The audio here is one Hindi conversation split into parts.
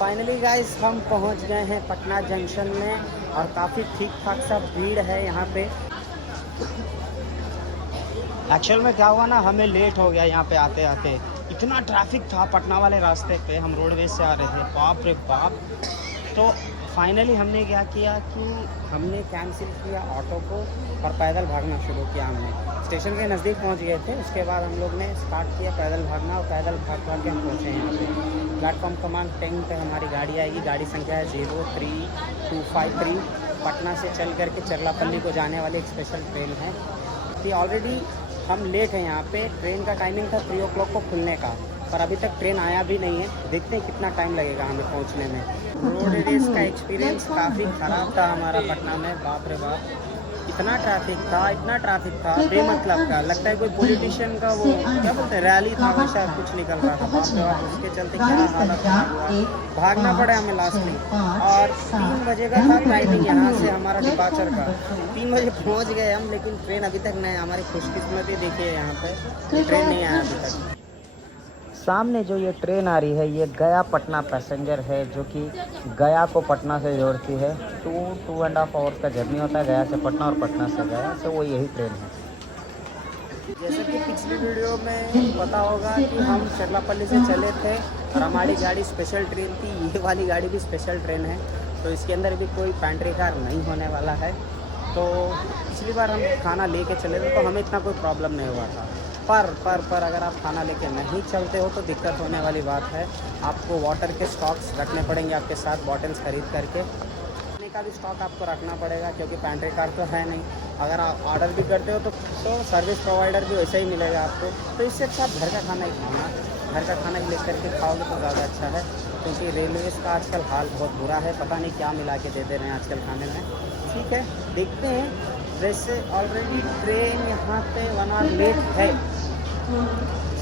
फाइनली गाइस हम पहुंच गए हैं पटना जंक्शन में और काफ़ी ठीक ठाक सा भीड़ है यहाँ पे। एक्चुअल में क्या हुआ ना, हमें लेट हो गया यहाँ पे आते आते। इतना ट्रैफिक था पटना वाले रास्ते पे, हम रोडवेज से आ रहे थे, बाप रे बाप। तो फाइनली हमने क्या किया कि हमने कैंसिल किया ऑटो को और पैदल भागना शुरू किया। हमने स्टेशन के नज़दीक पहुंच गए थे, उसके बाद हम लोग ने स्टार्ट किया पैदल भागना और पैदल भाग भाग के हम पहुँचे यहाँ पे। प्लेटफॉर्म क्रमांक 10 पे हमारी गाड़ी आएगी। गाड़ी संख्या है 03253। पटना से चल करके चरलापल्ली को जाने वाली एक स्पेशल ट्रेन है। कि ऑलरेडी हम लेट हैं यहाँ पे। ट्रेन का टाइमिंग था 3 o'clock को खुलने का, पर अभी तक ट्रेन आया भी नहीं है। देखते हैं कितना टाइम लगेगा हमें पहुँचने में। रोड रेस का एक्सपीरियंस काफ़ी ख़राब था हमारा पटना में, बाप रे बाप। इतना ट्रैफिक था बेमतलब का। लगता है कोई पॉलिटिशियन का वो क्या बोलते हैं रैली था, वैसा कुछ निकल रहा था, बाप रे बाप। उसके चलते क्या हालत हुआ, भागना पड़ा हमें लास्ट में। और 3 बजे का था टाइमिंग यहाँ से हमारा डिपार्चर का। 3 बजे पहुँच गए हम, लेकिन ट्रेन अभी तक नहीं। हमारी खुशकिस्मती देखिए यहाँ पे ट्रेन नहीं आया अभी तक। सामने जो ये ट्रेन आ रही है ये गया पटना पैसेंजर है, जो कि गया को पटना से जोड़ती है। 2.5 आवर्स का जर्नी होता है गया से पटना और पटना से गया, से वो यही ट्रेन है। जैसे कि पिछली वीडियो में पता होगा कि हम चरलापल्ली से चले थे और हमारी गाड़ी स्पेशल ट्रेन थी। ये वाली गाड़ी भी स्पेशल ट्रेन है, तो इसके अंदर भी कोई पैंट्री कार नहीं होने वाला है। तो पिछली बार हम खाना लेके चले थे तो हमें इतना कोई प्रॉब्लम नहीं हुआ था। पर अगर आप खाना लेके नहीं चलते हो तो दिक्कत होने वाली बात है। आपको वाटर के स्टॉक्स रखने पड़ेंगे आपके साथ, बॉटल्स खरीद करके। खाने का भी स्टॉक आपको रखना पड़ेगा, क्योंकि पैंट्री कार तो है नहीं। अगर आप ऑर्डर भी करते हो तो सर्विस प्रोवाइडर भी वैसे ही मिलेगा आपको। तो इससे अच्छा आप घर का खाना ही खाना, घर का खाना ही ले करके खाओगे तो ज़्यादा अच्छा है। क्योंकि रेलवेज़ का आजकल हाल बहुत बुरा है, पता नहीं क्या मिला के दे दे रहे हैं आजकल खाने में। ठीक है, देखते हैं। वैसे ऑलरेडी ट्रेन यहाँ पे 1 आवर लेट है।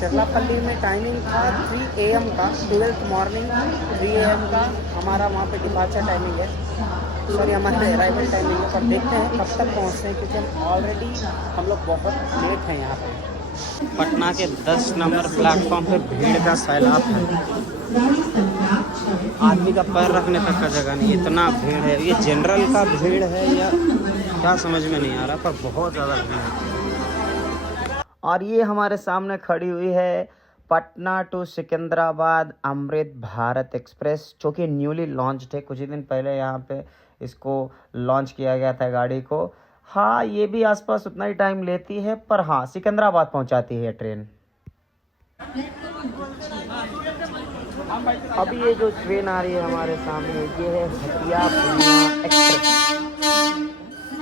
चरलापल्ली में टाइमिंग था 3 AM का, 12th मॉर्निंग 3 AM का हमारा वहाँ पे डिपार्चर टाइमिंग है। सॉरी, हमारे अराइवल टाइमिंग है। पर देखते हैं कब तक पहुँचते हैं, क्योंकि हम लोग बहुत लेट हैं यहाँ पे। पटना के 10 नंबर प्लेटफॉर्म पे भीड़ का सैलाब है। आदमी का पैर रखने तक का जगह नहीं, इतना भीड़ है। ये जनरल का भीड़ है या क्या समझ में नहीं आ रहा, पर बहुत ज़्यादा भीड़ है। और ये हमारे सामने खड़ी हुई है पटना टू सिकंदराबाद अमृत भारत एक्सप्रेस, जो कि न्यूली लॉन्च्ड है। कुछ ही दिन पहले यहाँ पे इसको लॉन्च किया गया था गाड़ी को। हाँ, ये भी आसपास उतना ही टाइम लेती है, पर हाँ सिकंदराबाद पहुँचाती है ट्रेन। अभी ये जो ट्रेन आ रही है हमारे सामने, ये है हटिया पूर्णिया एक्सप्रेस।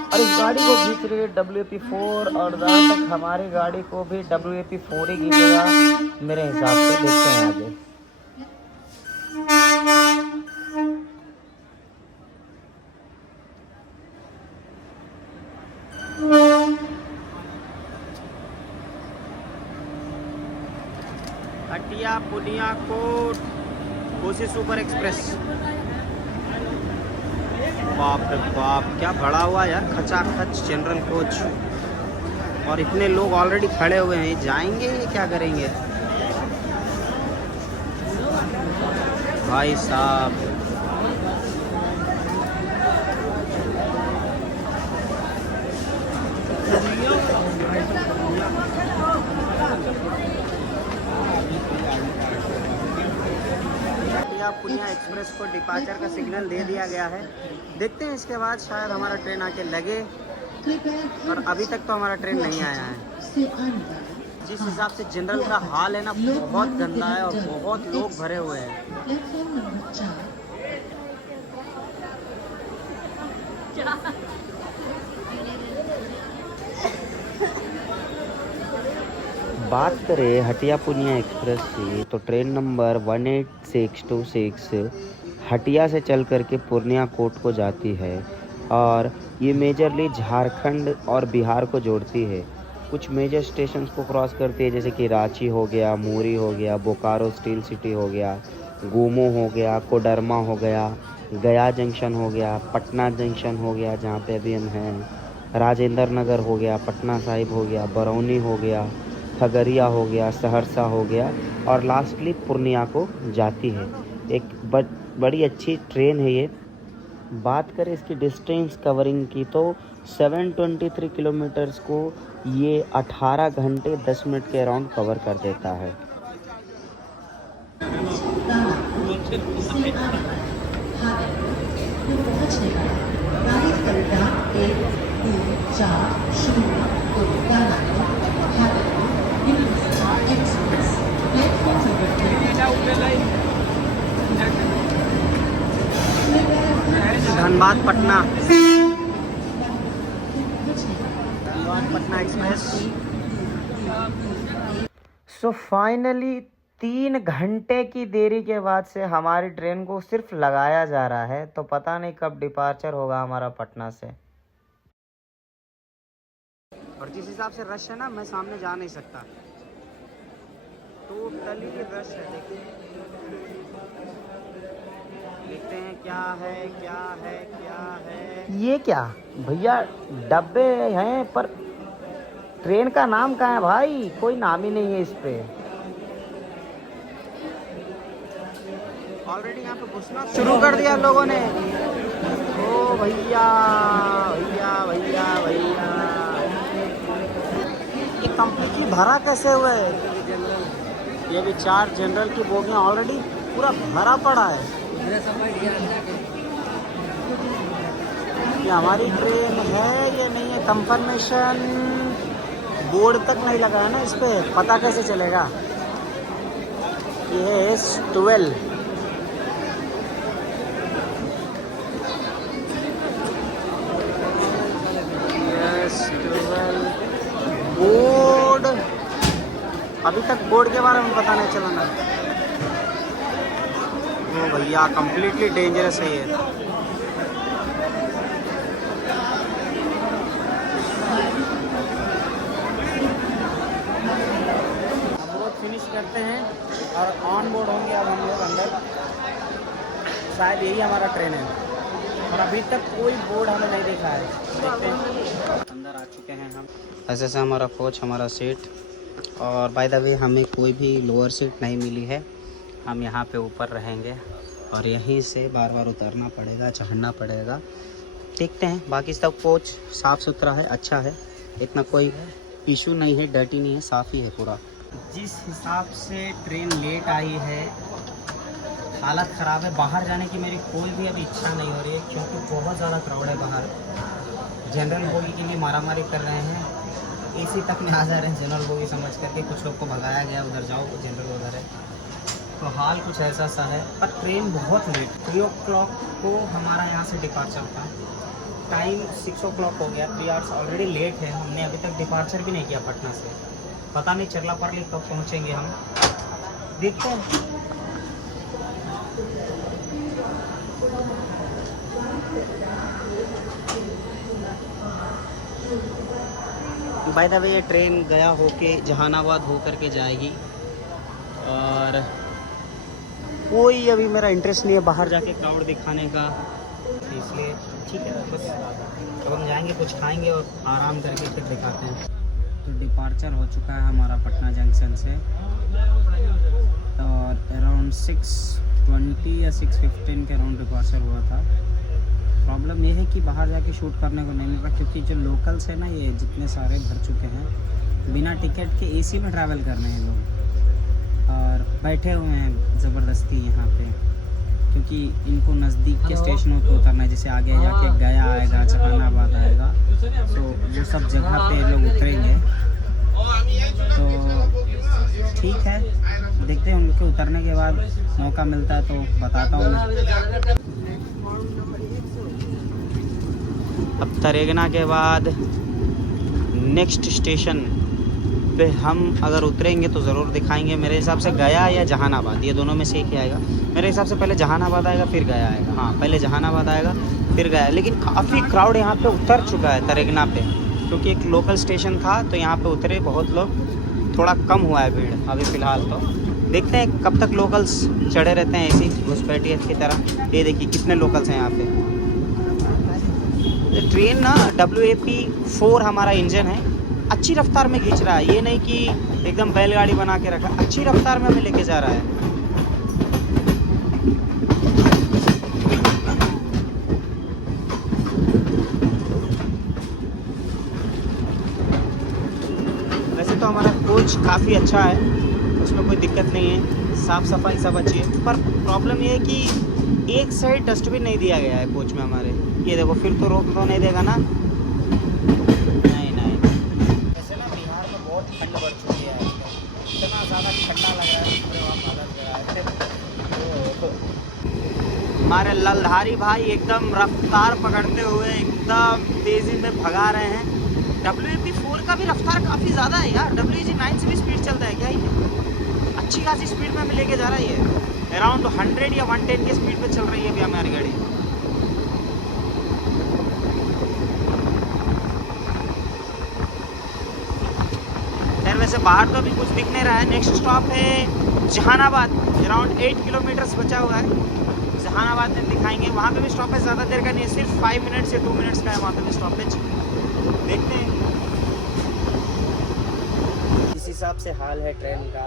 और इस गाड़ी को खींच रही है WAP4, और जहाँ तक हमारी गाड़ी को भी WAP4 ही खींचेगा मेरे हिसाब से। देखते हैं आगे। Hatia Purnia court Kosi super express. बाप रे बाप, क्या भरा हुआ यार, खचाखच जनरल कोच। और इतने लोग ऑलरेडी खड़े हुए हैं, जाएंगे क्या करेंगे भाई साहब। पुनिया एक्सप्रेस को डिपार्चर का सिग्नल दे दिया गया है। देखते हैं इसके बाद शायद हमारा ट्रेन आके लगे, और अभी तक तो हमारा ट्रेन नहीं आया है। जिस हिसाब से जनरल का हाल है ना, बहुत गंदा है और बहुत लोग भरे हुए हैं। बात करें हटिया पुनिया एक्सप्रेस की, तो ट्रेन नंबर 18626 हटिया से चल करके पूर्णिया कोट को जाती है, और ये मेजरली झारखंड और बिहार को जोड़ती है। कुछ मेजर स्टेशंस को क्रॉस करती है, जैसे कि रांची हो गया, मुरी हो गया, बोकारो स्टील सिटी हो गया, गोमो हो गया, कोडरमा हो गया, गया जंक्शन हो गया, पटना जंक्शन हो गया जहाँ पे अभी हम हैं, राजेंद्र नगर हो गया, पटना साहिब हो गया, बरौनी हो गया, खगड़िया हो गया, सहरसा हो गया, और लास्टली पूर्णिया को जाती है। एक बड़ी अच्छी ट्रेन है ये। बात करें इसकी डिस्टेंस कवरिंग की तो 723 किलोमीटर्स को ये 18 घंटे 10 मिनट के अराउंड कवर कर देता है। Dhanbad Patna, Dhanbad Patna express. So finally 3 घंटे की देरी के बाद से हमारी ट्रेन को सिर्फ लगाया जा रहा है, तो पता नहीं कब डिपार्चर होगा हमारा पटना से। और जिस हिसाब से रश है ना, मैं सामने जा नहीं सकता, टोटली रश है। देखते हैं क्या है क्या है क्या है। ये क्या भैया, डब्बे हैं पर ट्रेन का नाम कहाँ है भाई? कोई नाम ही नहीं है इस पे। ऑलरेडी यहाँ पे घुसना शुरू कर दिया लोगों ने। ओ भैया भैया भैया भैया, ये कंप्लीटली भरा कैसे हुआ है? ये भी 4 जनरल की बोगियाँ ऑलरेडी पूरा भरा पड़ा है। ये हमारी ट्रेन है या नहीं है, कंफर्मेशन बोर्ड तक नहीं लगा है ना इस पे, पता कैसे चलेगा? ये है S12। बोर्ड अभी तक बोर्ड के बारे में पता नहीं चला ना। ओ भैया कंप्लीटली डेंजरस है ये। हम लोग फिनिश करते हैं और ऑन बोर्ड होंगे अब हम लोग अंदर। शायद यही हमारा ट्रेन है और अभी तक कोई बोर्ड हमें नहीं देखा है। देखते हैं, अंदर आ चुके हैं हम। ऐसे से हमारा कोच, हमारा सीट, और बाय द वे हमें कोई भी लोअर सीट नहीं मिली है। हम यहाँ पे ऊपर रहेंगे और यहीं से बार बार उतरना पड़ेगा, चढ़ना पड़ेगा। देखते हैं, बाकी सब कोच साफ़ सुथरा है, अच्छा है, इतना कोई इशू नहीं है, डर्टी नहीं है, साफ़ ही है पूरा। जिस हिसाब से ट्रेन लेट आई है, हालत ख़राब है। बाहर जाने की मेरी कोई भी अभी इच्छा नहीं हो रही है क्योंकि बहुत ज़्यादा क्राउड है बाहर। जनरल बोगी के लिए मारामारी कर रहे हैं, एसी तक में आ जा रहे हैं जनरल बोगी समझ करके। कुछ लोग को भगाया गया, उधर जाओ जनरल उधर है। तो हाल कुछ ऐसा सा है, पर ट्रेन बहुत लेट। 3 o'clock को हमारा यहाँ से डिपार्चर था, टाइम 6 o'clock हो गया। 3 hours ऑलरेडी लेट है। हमने अभी तक डिपार्चर भी नहीं किया पटना से। पता नहीं चरलापरली कब पहुँचेंगे हम, देखते हैं। बाय द वे ये ट्रेन गया होके जहानाबाद हो करके जाएगी और कोई अभी मेरा इंटरेस्ट नहीं है बाहर जाके क्राउड दिखाने का, इसलिए ठीक है बस। अब हम जाएंगे, कुछ खाएंगे और आराम करके फिर दिखाते हैं। तो डिपार्चर हो चुका है हमारा पटना जंक्शन से और अराउंड 6:20 या 6:15 के अराउंड डिपार्चर हुआ था। प्रॉब्लम ये है कि बाहर जाके शूट करने को नहीं मिल रहा क्योंकि जो लोकल्स है ना, ये जितने सारे भर चुके हैं। बिना टिकट के एसी में ट्रैवल कर रहे हैं लोग और बैठे हुए हैं ज़बरदस्ती यहाँ पे, क्योंकि इनको नज़दीक के स्टेशनों पे उतरना है। जैसे आगे जाके गया आएगा, जहानाबाद आएगा, तो वो सब जगह पे लोग उतरेंगे। तो ठीक है, देखते हैं उनके उतरने के बाद मौका मिलता है तो बताता हूँ मैं। अब तरेगना के बाद नेक्स्ट स्टेशन पे हम अगर उतरेंगे तो ज़रूर दिखाएंगे। मेरे हिसाब से गया या जहानाबाद, ये दोनों में से एक ही आएगा। मेरे हिसाब से पहले जहानाबाद आएगा फिर गया आएगा। हाँ, पहले जहानाबाद आएगा फिर गया। लेकिन काफ़ी क्राउड यहाँ पे उतर चुका है तरेगना पे, क्योंकि एक लोकल स्टेशन था तो यहाँ पे उतरे बहुत लोग। थोड़ा कम हुआ है भीड़ अभी फ़िलहाल। तो देखते हैं कब तक लोकल्स चढ़े रहते हैं ऐसी घुसपैठिए की तरह। ये देखिए कितने लोकल्स हैं यहाँ पे। ट्रेन ना WAP-4 हमारा इंजन है, अच्छी रफ्तार में खींच रहा है। ये नहीं कि एकदम बैलगाड़ी बना के रखा, अच्छी रफ्तार में हमें लेके जा रहा है। कोच काफ़ी अच्छा है, उसमें कोई दिक्कत नहीं है, साफ़ सफाई सब अच्छी है। पर प्रॉब्लम ये है कि एक साइड डस्टबिन नहीं दिया गया है कोच में हमारे। ये देखो, फिर तो रोक तो नहीं देगा ना? नहीं नहीं। वैसे ना बिहार में बहुत ठंड बढ़ चुकी है आजकल, इतना ज़्यादा ठंडा लग रहा है, पूरे वहाँ हालत है। हमारे ललधारी भाई एकदम रफ्तार पकड़ते हुए एकदम तेज़ी में भगा रहे हैं। WEP4 का भी रफ्तार काफ़ी ज़्यादा है यार, WEG9 से भी स्पीड चलता है क्या ये? अच्छी खासी स्पीड में हमें लेके जा रहा है ये, अराउंड 100 या 110 की स्पीड पे चल रही है अभी हमारी गाड़ी। खैर वैसे बाहर तो अभी कुछ दिख नहीं रहा है। नेक्स्ट स्टॉप है जहानाबाद, अराउंड 8 किलोमीटर्स बचा हुआ है। जहानाबाद में दिखाएंगे, वहाँ पे भी स्टॉपेज ज़्यादा देर का नहीं है, सिर्फ 5 मिनट से 2 मिनट्स का है वहाँ पे भी स्टॉपेज। देखते हैं इस हिसाब से हाल है ट्रेन का,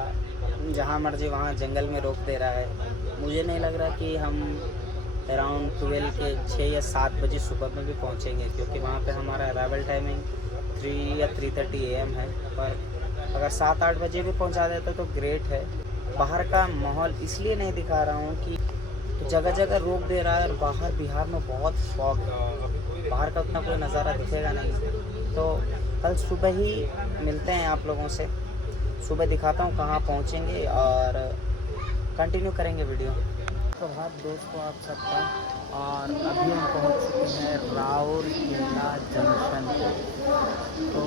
जहाँ मर्जी वहाँ जंगल में रोक दे रहा है। मुझे नहीं लग रहा कि हम अराउंड 12 के 6 या 7 बजे सुबह में भी पहुँचेंगे, क्योंकि वहाँ पे हमारा अराइवल टाइमिंग 3 या 3:30 AM है। पर अगर 7-8 बजे भी पहुँचा देता तो ग्रेट है। बाहर का माहौल इसलिए नहीं दिखा रहा हूँ कि जगह जगह रोक दे रहा है, और बाहर बिहार में बहुत फॉग है, बाहर का उतना कोई नज़ारा दिखेगा नहीं। तो कल सुबह ही मिलते हैं आप लोगों से, सुबह दिखाता हूँ कहाँ पहुँचेंगे और कंटिन्यू करेंगे वीडियो। प्रभात दोस्तों आप सबका, और अभी हम पहुँच चुके हैं राउरकेला जंक्शन। तो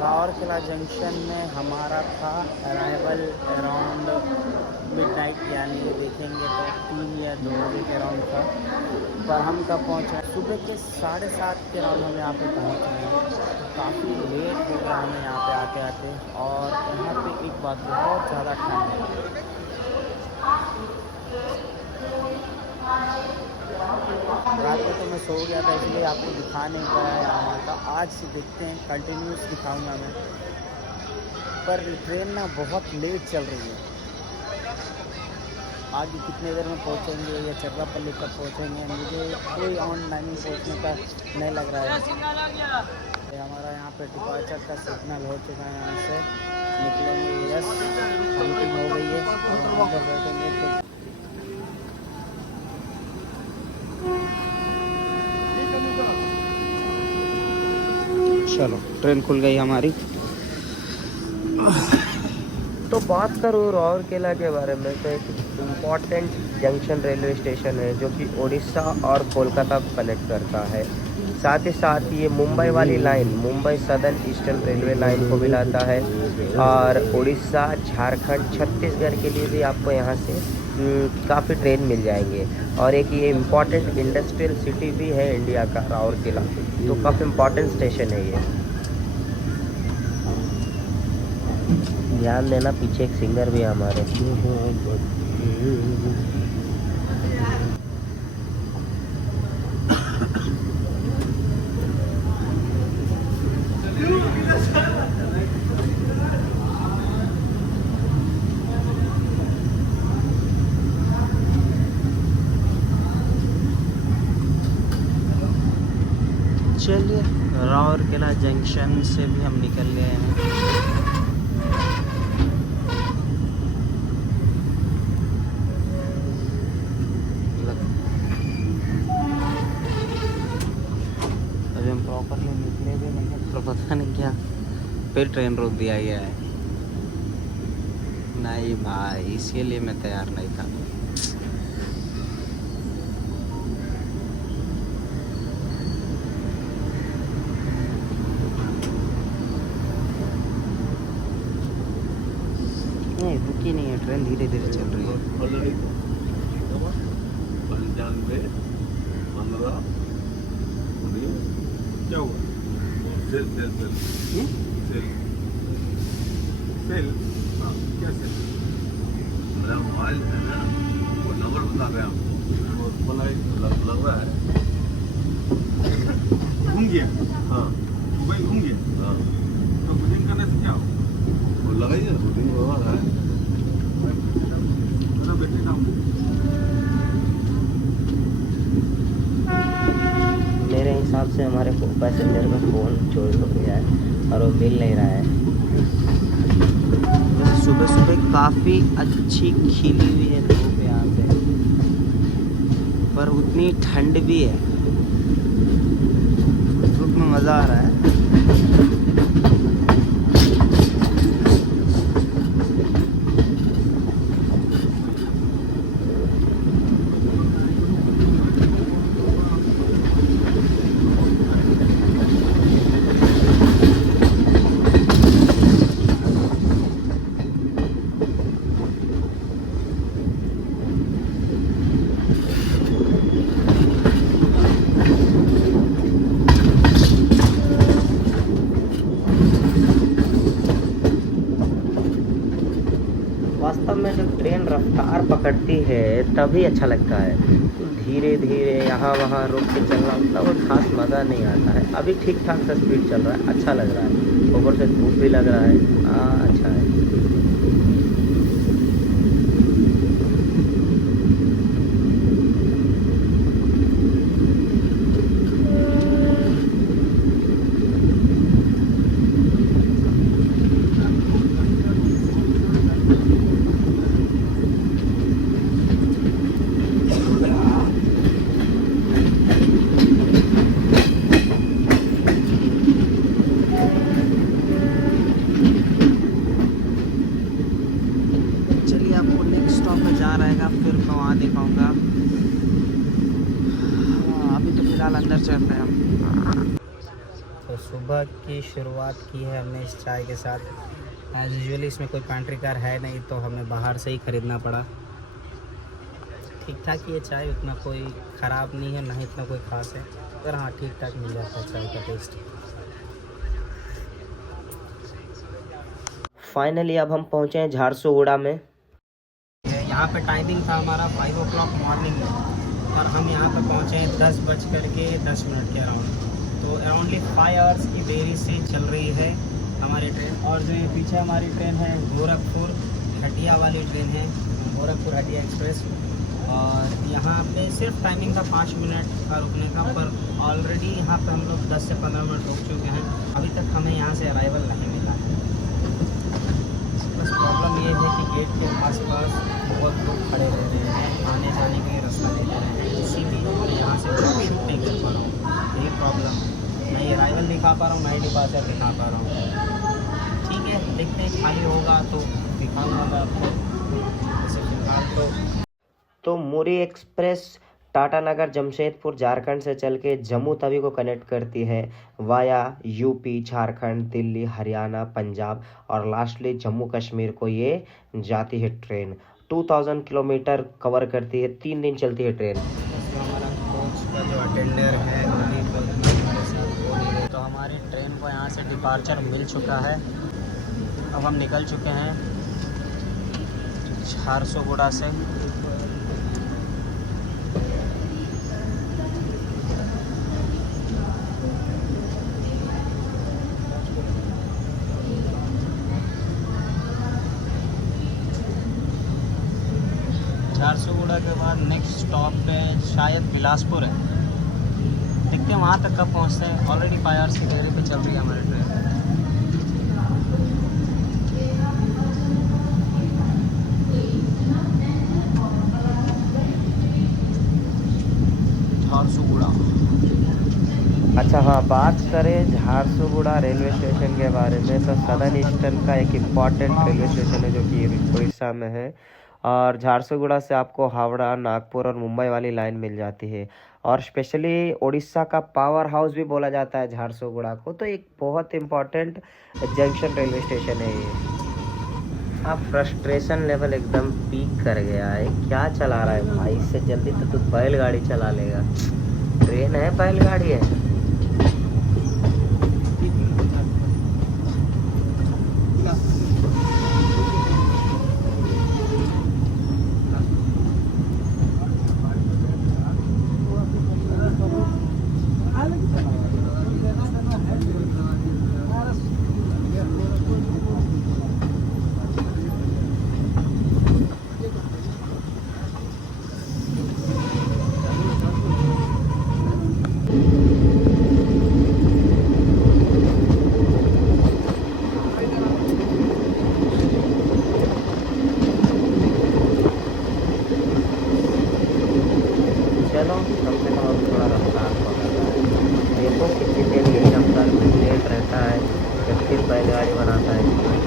राउरकेला जंक्शन में हमारा था अराइवल अराउंड मिडनाइट, यानी देखेंगे तो 3 या 2 बजे के अराउंड था। पर हम कब पहुँचे? सुबह के 7:30 के अराउंड हम यहाँ पे पहुँच रहे हैं। काफ़ी लेट हो गया हमें यहाँ पे आते आते। और यहाँ पे एक बात, बहुत ज़्यादा ठंड है। रात को तो मैं सो गया था, इसलिए आपको दिखा नहीं पाया यहाँ का। आज से देखते हैं, कंटिन्यूस दिखाऊंगा मैं। पर ट्रेन ना बहुत लेट चल रही है, आगे कितने देर में पहुँचेंगे या चर्रापल्ली कब पहुँचेंगे मुझे कोई ऑनलाइन पहुँचने का नहीं लग रहा है। हमारा यहाँ पे डिपार्चर का सिग्नल हो चुका है, यहाँ से निकलेंगे। यस, बुकिंग हो गई है और अंदर बैठेंगे। तो चलो, ट्रेन खुल गई हमारी। तो बात करूँ राउरकेला के बारे में, तो एक इम्पॉर्टेंट जंक्शन रेलवे स्टेशन है जो कि उड़ीसा और कोलकाता को कनेक्ट करता है। साथ ही साथ ये मुंबई वाली line, Mumbai southern eastern railway line को मिलाता है। और उड़ीसा, झारखंड, छत्तीसगढ़ के लिए भी आपको यहाँ से काफ़ी ट्रेन मिल जाएंगे। और एक ये इम्पॉर्टेंट इंडस्ट्रियल सिटी भी है इंडिया का राउरकेला, तो काफ़ी इम्पॉर्टेंट स्टेशन है ये। ध्यान देना, पीछे एक सिंगर भी है हमारे। चलिए, राउरकेला जंक्शन से भी हम निकल गए हैं। अभी हम प्रॉपरली निकले भी नहीं हैं, तो पता नहीं क्या फिर ट्रेन रोक दिया गया है। नहीं भाई, इसके लिए मैं तैयार नहीं था। नहीं, रुकी नहीं है ट्रेन, धीरे धीरे चल रही है। 95, 15, क्या हुआ? सेल सेल सेल सेल सेल, हाँ क्या सेल? मेरा मोबाइल है ना, वो नंबर बता रहे हैं आपको, वो लग रहा है घूम गया। हाँ, मोबाइल घूम गया। हाँ, तो बुकिंग करने से क्या हो? वो लगाइए, बुकिंग हो रहा है। तो बैठे काम मेरे हिसाब से हमारे पैसेंजर का फ़ोन चोरी हो गया है और वो मिल नहीं रहा है। सुबह सुबह काफ़ी अच्छी खिली हुई है धूप यहाँ पे, पर उतनी ठंड भी है, धूप में मज़ा आ रहा है। वास्तव में जब ट्रेन रफ्तार पकड़ती है तभी अच्छा लगता है, धीरे धीरे यहाँ वहाँ रुक के चलना उतना कोई खास मज़ा नहीं आता है। अभी ठीक ठाक सा स्पीड चल रहा है, अच्छा लग रहा है, ऊपर से धूप भी लग रहा है, अच्छा है। फिर मैं वहाँ दिखाऊंगा। अभी तो फिलहाल अंदर चल रहे हैं हम। तो सुबह की शुरुआत की है हमने इस चाय के साथ। एज यूजुअली इसमें कोई पेंट्री कार है नहीं, तो हमें बाहर से ही ख़रीदना पड़ा। ठीक ठाक ही है चाय, उतना कोई ख़राब नहीं है, ना ही इतना कोई ख़ास है, पर हाँ ठीक ठाक मिल जाता है चाय का टेस्ट। फाइनली अब हम पहुँचे हैं झारसुगुड़ा में। यहाँ पे टाइमिंग था हमारा 5 o'clock मॉर्निंग में, और हम यहाँ पे पहुँचे हैं 10:10 के अराउंड। तो अराउंडली 5 आवर्स की देरी से चल रही है हमारी ट्रेन। और जो ये पीछे हमारी ट्रेन है गोरखपुर हटिया वाली ट्रेन है, गोरखपुर हटिया एक्सप्रेस। और यहाँ पे सिर्फ टाइमिंग था 5 मिनट का रुकने का, पर ऑलरेडी यहाँ पे हम लोग 10 से 15 मिनट रुक चुके हैं। अभी तक हमें यहाँ से अराइवल नहीं मिला है। बस प्रॉब्लम ये है कि गेट के आसपास बहुत लोग खड़े रह रहे हैं, आने जाने के लिए रास्ता दे रहे हैं, इसीलिए मैं यहाँ से शूट नहीं कर पा रहा हूँ। यही प्रॉब्लम, मैं ये अराइवल दिखा पा रहा हूँ, नहीं डिपार्चर दिखा पा रहा हूँ। ठीक है, देखते हैं, खाली होगा तो दिखाऊंगा मैं आपको। जैसे फिलहाल तो मुरी एक्सप्रेस टाटानगर जमशेदपुर झारखंड से चल के जम्मू तवी को कनेक्ट करती है वाया यूपी, झारखंड, दिल्ली, हरियाणा, पंजाब और लास्टली जम्मू कश्मीर को ये जाती है ट्रेन। 2000 किलोमीटर कवर करती है, 3 दिन चलती है ट्रेन। हमारा कोच का जो अटेंडर है तो हमारी ट्रेन को यहाँ से डिपार्चर मिल चुका है। अब हम निकल चुके हैं झारसुगुड़ा से। झारसुगुड़ा के बाद नेक्स्ट स्टॉप पे शायद बिलासपुर है, देखते हैं वहाँ तक कब पहुँचते हैं। ऑलरेडी 5 आवर्स की देरी पे चल रही है हमारी ट्रेन। झारसुगुड़ा। अच्छा हाँ, बात करें झारसुगुड़ा रेलवे स्टेशन के बारे में, तो सदर्न ईस्टर्न का एक इम्पॉर्टेंट रेलवे स्टेशन है जो कि उड़ीसा में है। और झारसुगुड़ा से आपको हावड़ा, नागपुर और मुंबई वाली लाइन मिल जाती है। और स्पेशली उड़ीसा का पावर हाउस भी बोला जाता है झारसुगुड़ा को, तो एक बहुत इम्पॉर्टेंट जंक्शन रेलवे स्टेशन है ये। अब फ्रस्ट्रेशन लेवल एकदम पीक कर गया है। क्या चला रहा है भाई, इससे जल्दी तो तू बैलगाड़ी चला लेगा। ट्रेन है बैलगाड़ी है? कम से कम अब थोड़ा रफ्तार पकड़ रहा है। देखो कितनी देर यही रफ्तार में लेट रहता है, जब फिर पहले गाड़ी बनाता है।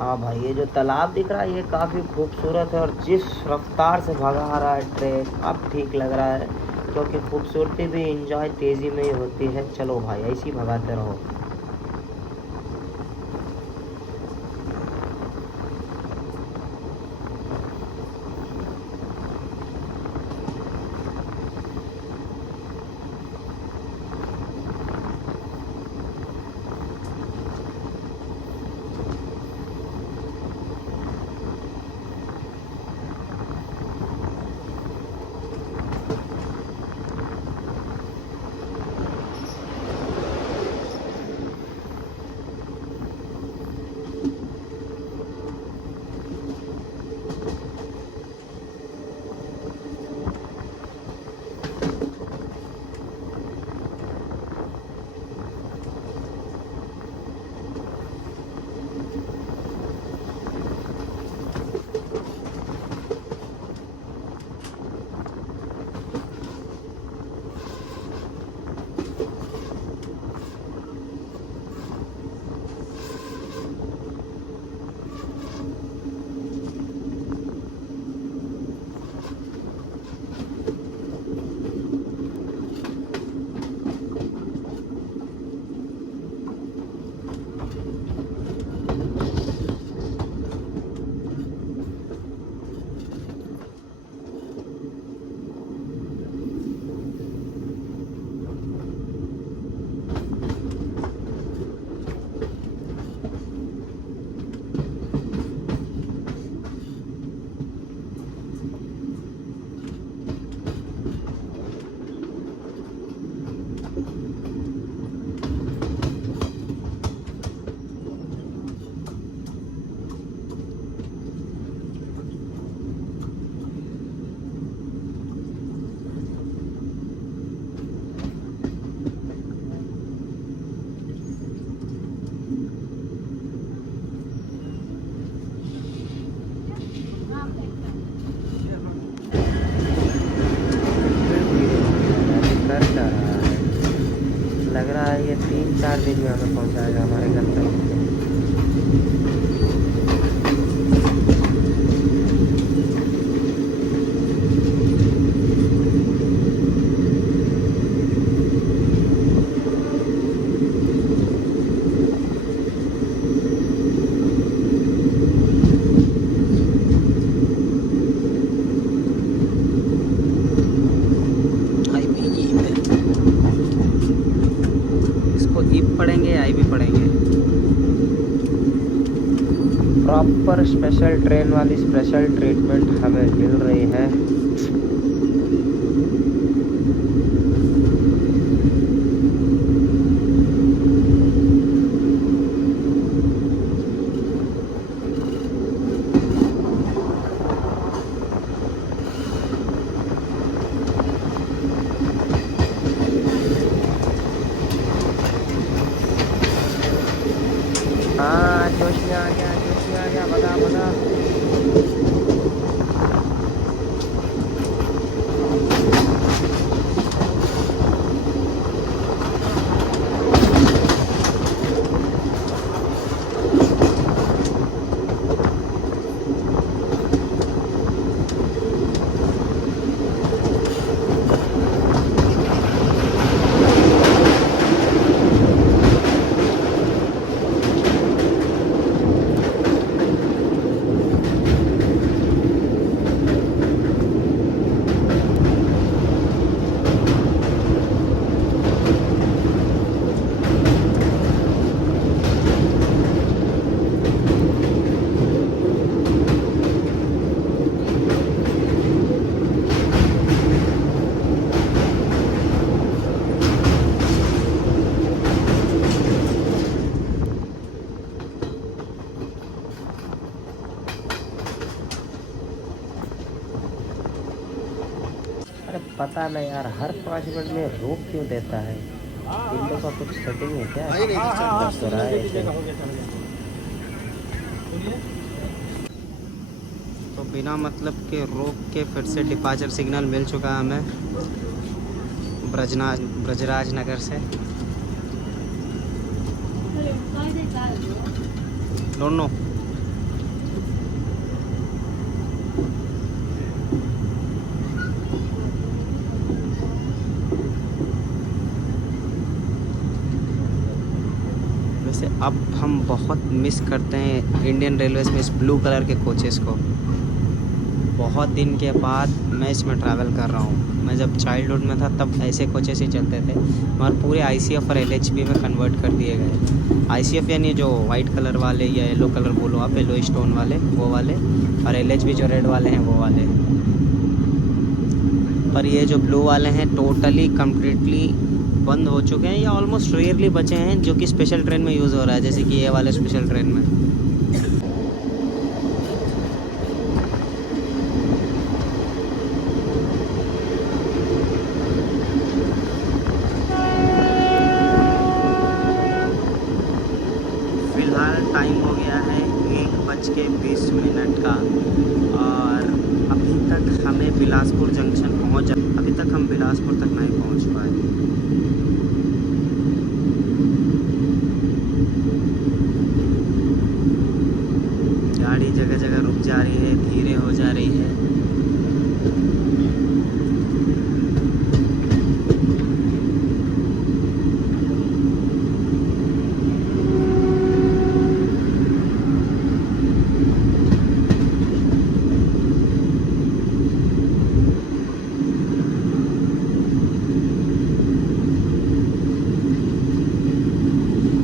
हाँ भाई, ये जो तालाब दिख रहा है ये काफ़ी खूबसूरत है, और जिस रफ्तार से भगा आ रहा है ट्रेन अब ठीक लग रहा है, क्योंकि खूबसूरती भी इंजॉय तेज़ी में ही होती है। चलो भाई ऐसे ही भगाते रहो। लग रहा है ये 3-4 दिन में हमें पहुंचाएगा हमारे गंतव्य पे। पढ़ेंगे आई भी पढ़ेंगे। प्रॉपर स्पेशल ट्रेन वाली स्पेशल ट्रीटमेंट हमें मिल रही है। हाँ जोश में आ गया, जोश में आ गया, भगा भगा। पता नहीं यार, हर 5 मिनट में रोक क्यों देता है? इन लोग का कुछ सेटिंग है क्या? लग तो रहा है ऐसे। तो बिना मतलब के रोक के फिर से डिपार्चर सिग्नल मिल चुका है हमें ब्रजराज नगर से। दोनों वैसे अब हम बहुत मिस करते हैं इंडियन रेलवेज में इस ब्लू कलर के कोचेस को। बहुत दिन के बाद मैं इसमें ट्रैवल कर रहा हूँ। मैं जब चाइल्डहुड में था तब ऐसे कोचेस ही चलते थे, मगर पूरे ICF और LHB में कन्वर्ट कर दिए गए। ICF यानी जो वाइट कलर वाले या येलो कलर बोलो आप, येलो स्टोन वाले वो वाले, और LHB जो रेड वाले हैं वो वाले। पर ये जो ब्लू वाले हैं टोटली कम्प्लीटली बंद हो चुके हैं या ऑलमोस्ट रेयरली बचे हैं, जो कि स्पेशल ट्रेन में यूज़ हो रहा है, जैसे कि ये वाले स्पेशल ट्रेन में। फिलहाल टाइम हो गया है 1:20 का और अभी तक हमें बिलासपुर जंक्शन अभी तक हम बिलासपुर तक नहीं पहुंच पाए। गाड़ी जगह जगह रुक जा रही है, धीरे हो जा रही है।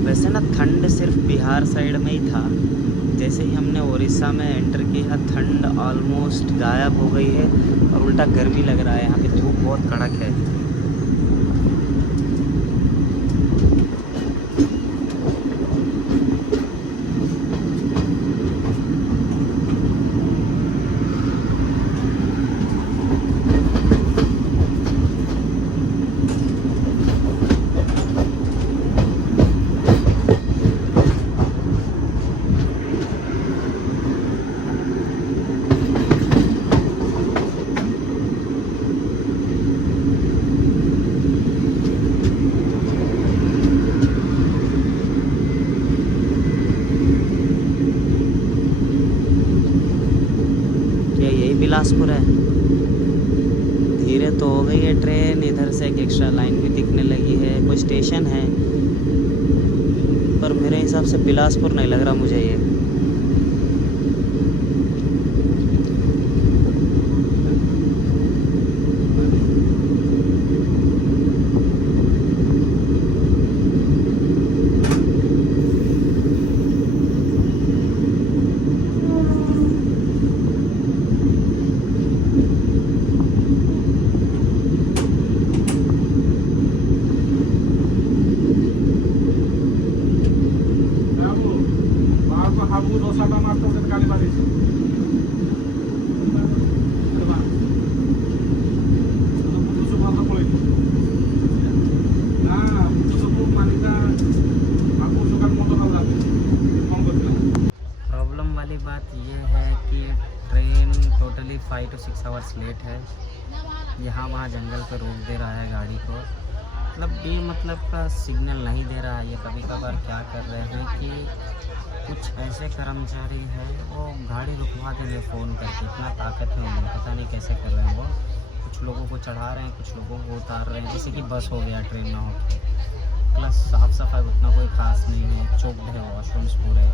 वैसे ना ठंड सिर्फ बिहार साइड में ही था, जैसे ही हमने उड़ीसा में एंटर किया ठंड ऑलमोस्ट गायब हो गई है और उल्टा गर्मी लग रहा है। यहाँ पे धूप बहुत कड़क है। बिलासपुर है। धीरे तो हो गई है ट्रेन, इधर से एक एक्स्ट्रा लाइन भी दिखने लगी है, कोई स्टेशन है, पर मेरे हिसाब से बिलासपुर नहीं लग रहा मुझे ये। प्रॉब्लम वाली बात यह है कि train totally 5 to 6 hours late है। यहाँ वहाँ जंगल पे रोक दे रहा है गाड़ी को, मतलब का सिग्नल नहीं दे रहा है। ये कभी कभार क्या कर रहे हैं कि कुछ ऐसे कर्मचारी हैं वो गाड़ी रुकवा देंगे फ़ोन करके, इतना ताकत है उनमें, पता नहीं कैसे कर रहे हैं वो। कुछ लोगों को चढ़ा रहे हैं, कुछ लोगों को उतार रहे हैं, जैसे कि बस हो गया ट्रेन ना होके। प्लस साफ़ सफाई उतना कोई ख़ास नहीं है, चौकड है, वॉशरूम्स पूरे।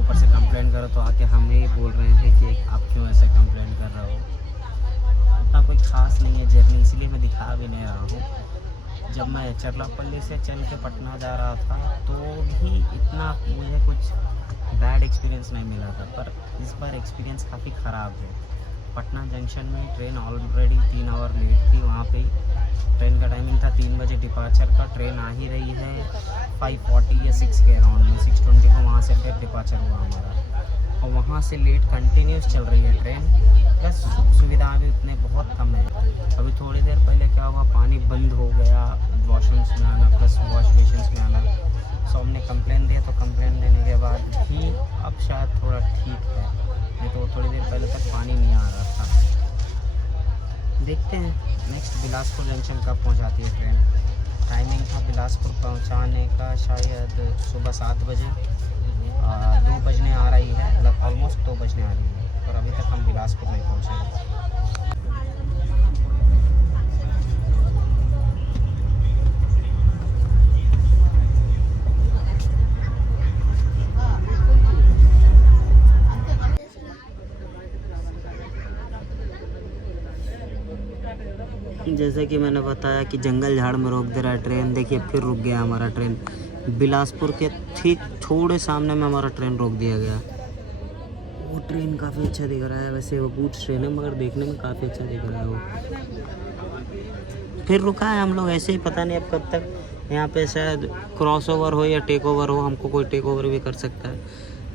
ऊपर से कंप्लेंट करो तो आके हमें ही बोल रहे हैं कि आप क्यों ऐसे कंप्लेंट कर रहे हो। उतना कोई ख़ास नहीं है जर्नी, इसलिए मैं दिखा भी नहीं रहा हूँ। जब मैं चरलापल्ली से चल के पटना जा रहा था तो भी इतना मुझे कुछ बैड एक्सपीरियंस नहीं मिला था, पर इस बार एक्सपीरियंस काफ़ी ख़राब है। पटना जंक्शन में ट्रेन ऑलरेडी 3 आवर लेट थी। वहाँ पे ट्रेन का टाइमिंग था 3 बजे डिपार्चर का, ट्रेन आ ही रही है 5:40 या 6 के अराउंड में। 6:20 को वहाँ से फिर डिपार्चर हुआ हमारा, और वहाँ से लेट कंटिन्यूस चल रही है ट्रेन। प्लस सुविधाएँ भी उतने बहुत कम है। अभी थोड़ी देर पहले वॉशरूम्स में आना प्लस वॉश बेसिन्स में आना। सो हमने कंप्लेन दिया, तो कंप्लेन देने के बाद भी अब शायद थोड़ा ठीक है, नहीं तो थोड़ी देर पहले तक पानी नहीं आ रहा था। देखते हैं नेक्स्ट बिलासपुर जंक्शन कब पहुंचाती है ट्रेन। टाइमिंग था बिलासपुर पहुंचाने का शायद सुबह 7 बजे, 2 बजने आ रही है, मतलब ऑलमोस्ट 2 बजने आ रही है, और अभी तक हम बिलासपुर नहीं पहुँचे हैं। जैसे कि मैंने बताया कि जंगल झाड़ में रोक दे रहा है ट्रेन। देखिए फिर रुक गया हमारा ट्रेन। बिलासपुर के ठीक थोड़े सामने में हमारा ट्रेन रोक दिया गया। वो ट्रेन काफ़ी अच्छा दिख रहा है, वैसे वो बूट्स ट्रेन है मगर देखने में काफ़ी अच्छा दिख रहा है वो। फिर रुका है हम लोग ऐसे ही, पता नहीं अब कब तक यहाँ पे शायद क्रॉस ओवर हो या टेक ओवर हो, हमको कोई टेक ओवर भी कर सकता है,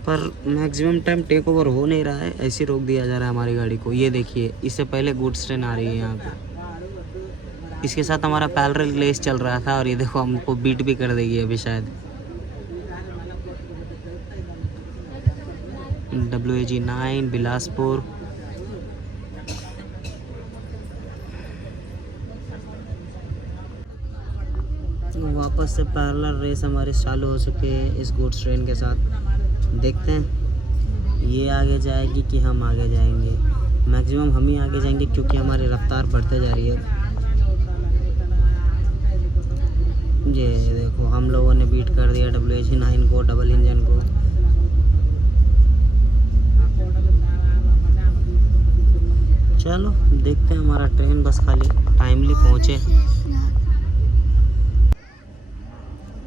पर मैक्सिमम टाइम टेक ओवर हो नहीं रहा है, ऐसे ही रोक दिया जा रहा है हमारी गाड़ी को। ये देखिए इससे पहले गुड्स ट्रेन आ रही है यहाँ पे, इसके साथ हमारा पैरेलल रेस चल रहा था, और ये देखो हमको बीट भी कर देगी अभी शायद। WAG 9 बिलासपुर। वापस से पैरेलल रेस हमारी चालू हो चुकी है इस गुड्स ट्रेन के साथ। देखते हैं ये आगे जाएगी कि हम आगे जाएंगे। मैक्सिमम हम ही आगे जाएंगे क्योंकि हमारी रफ्तार बढ़ते जा रही है। ये देखो हम लोगों ने बीट कर दिया WAG 9 को, डबल इंजन को। चलो देखते हैं हमारा ट्रेन बस खाली टाइमली पहुँचे।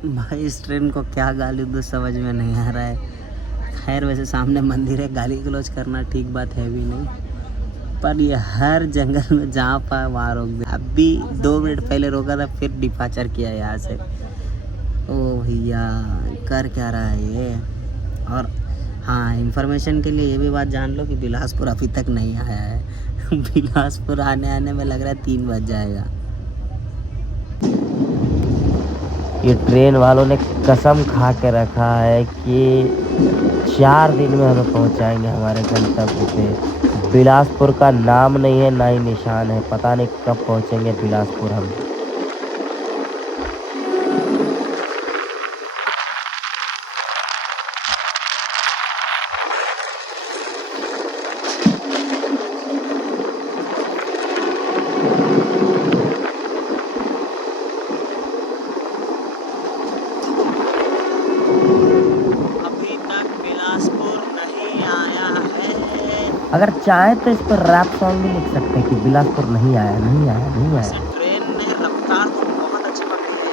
भाई इस ट्रेन को क्या गाली दूँ समझ में नहीं आ रहा है। खैर वैसे सामने मंदिर है, गाली गलौज करना ठीक बात है भी नहीं, पर ये हर जंगल में जहाँ पर वहाँ रोक दिया। अभी 2 मिनट पहले रोका था, फिर डिपार्चर किया यहाँ से। ओ भैया कर क्या रहा है ये। और हाँ इंफॉर्मेशन के लिए ये भी बात जान लो कि बिलासपुर अभी तक नहीं आया है। बिलासपुर आने में लग रहा है 3 बज जाएगा। ये ट्रेन वालों ने कसम खा के रखा है कि 4 दिन में हमें पहुंचाएंगे हमारे गंतव्य पे। बिलासपुर का नाम नहीं है, ना ही निशान है, पता नहीं कब पहुंचेंगे बिलासपुर हम। अगर चाहे तो इस पर रैप सॉन्ग भी लिख सकते हैं कि बिलासपुर नहीं आया, नहीं आया, नहीं आया। ट्रेन ने रफ्तार तो बहुत अच्छी पकड़ी है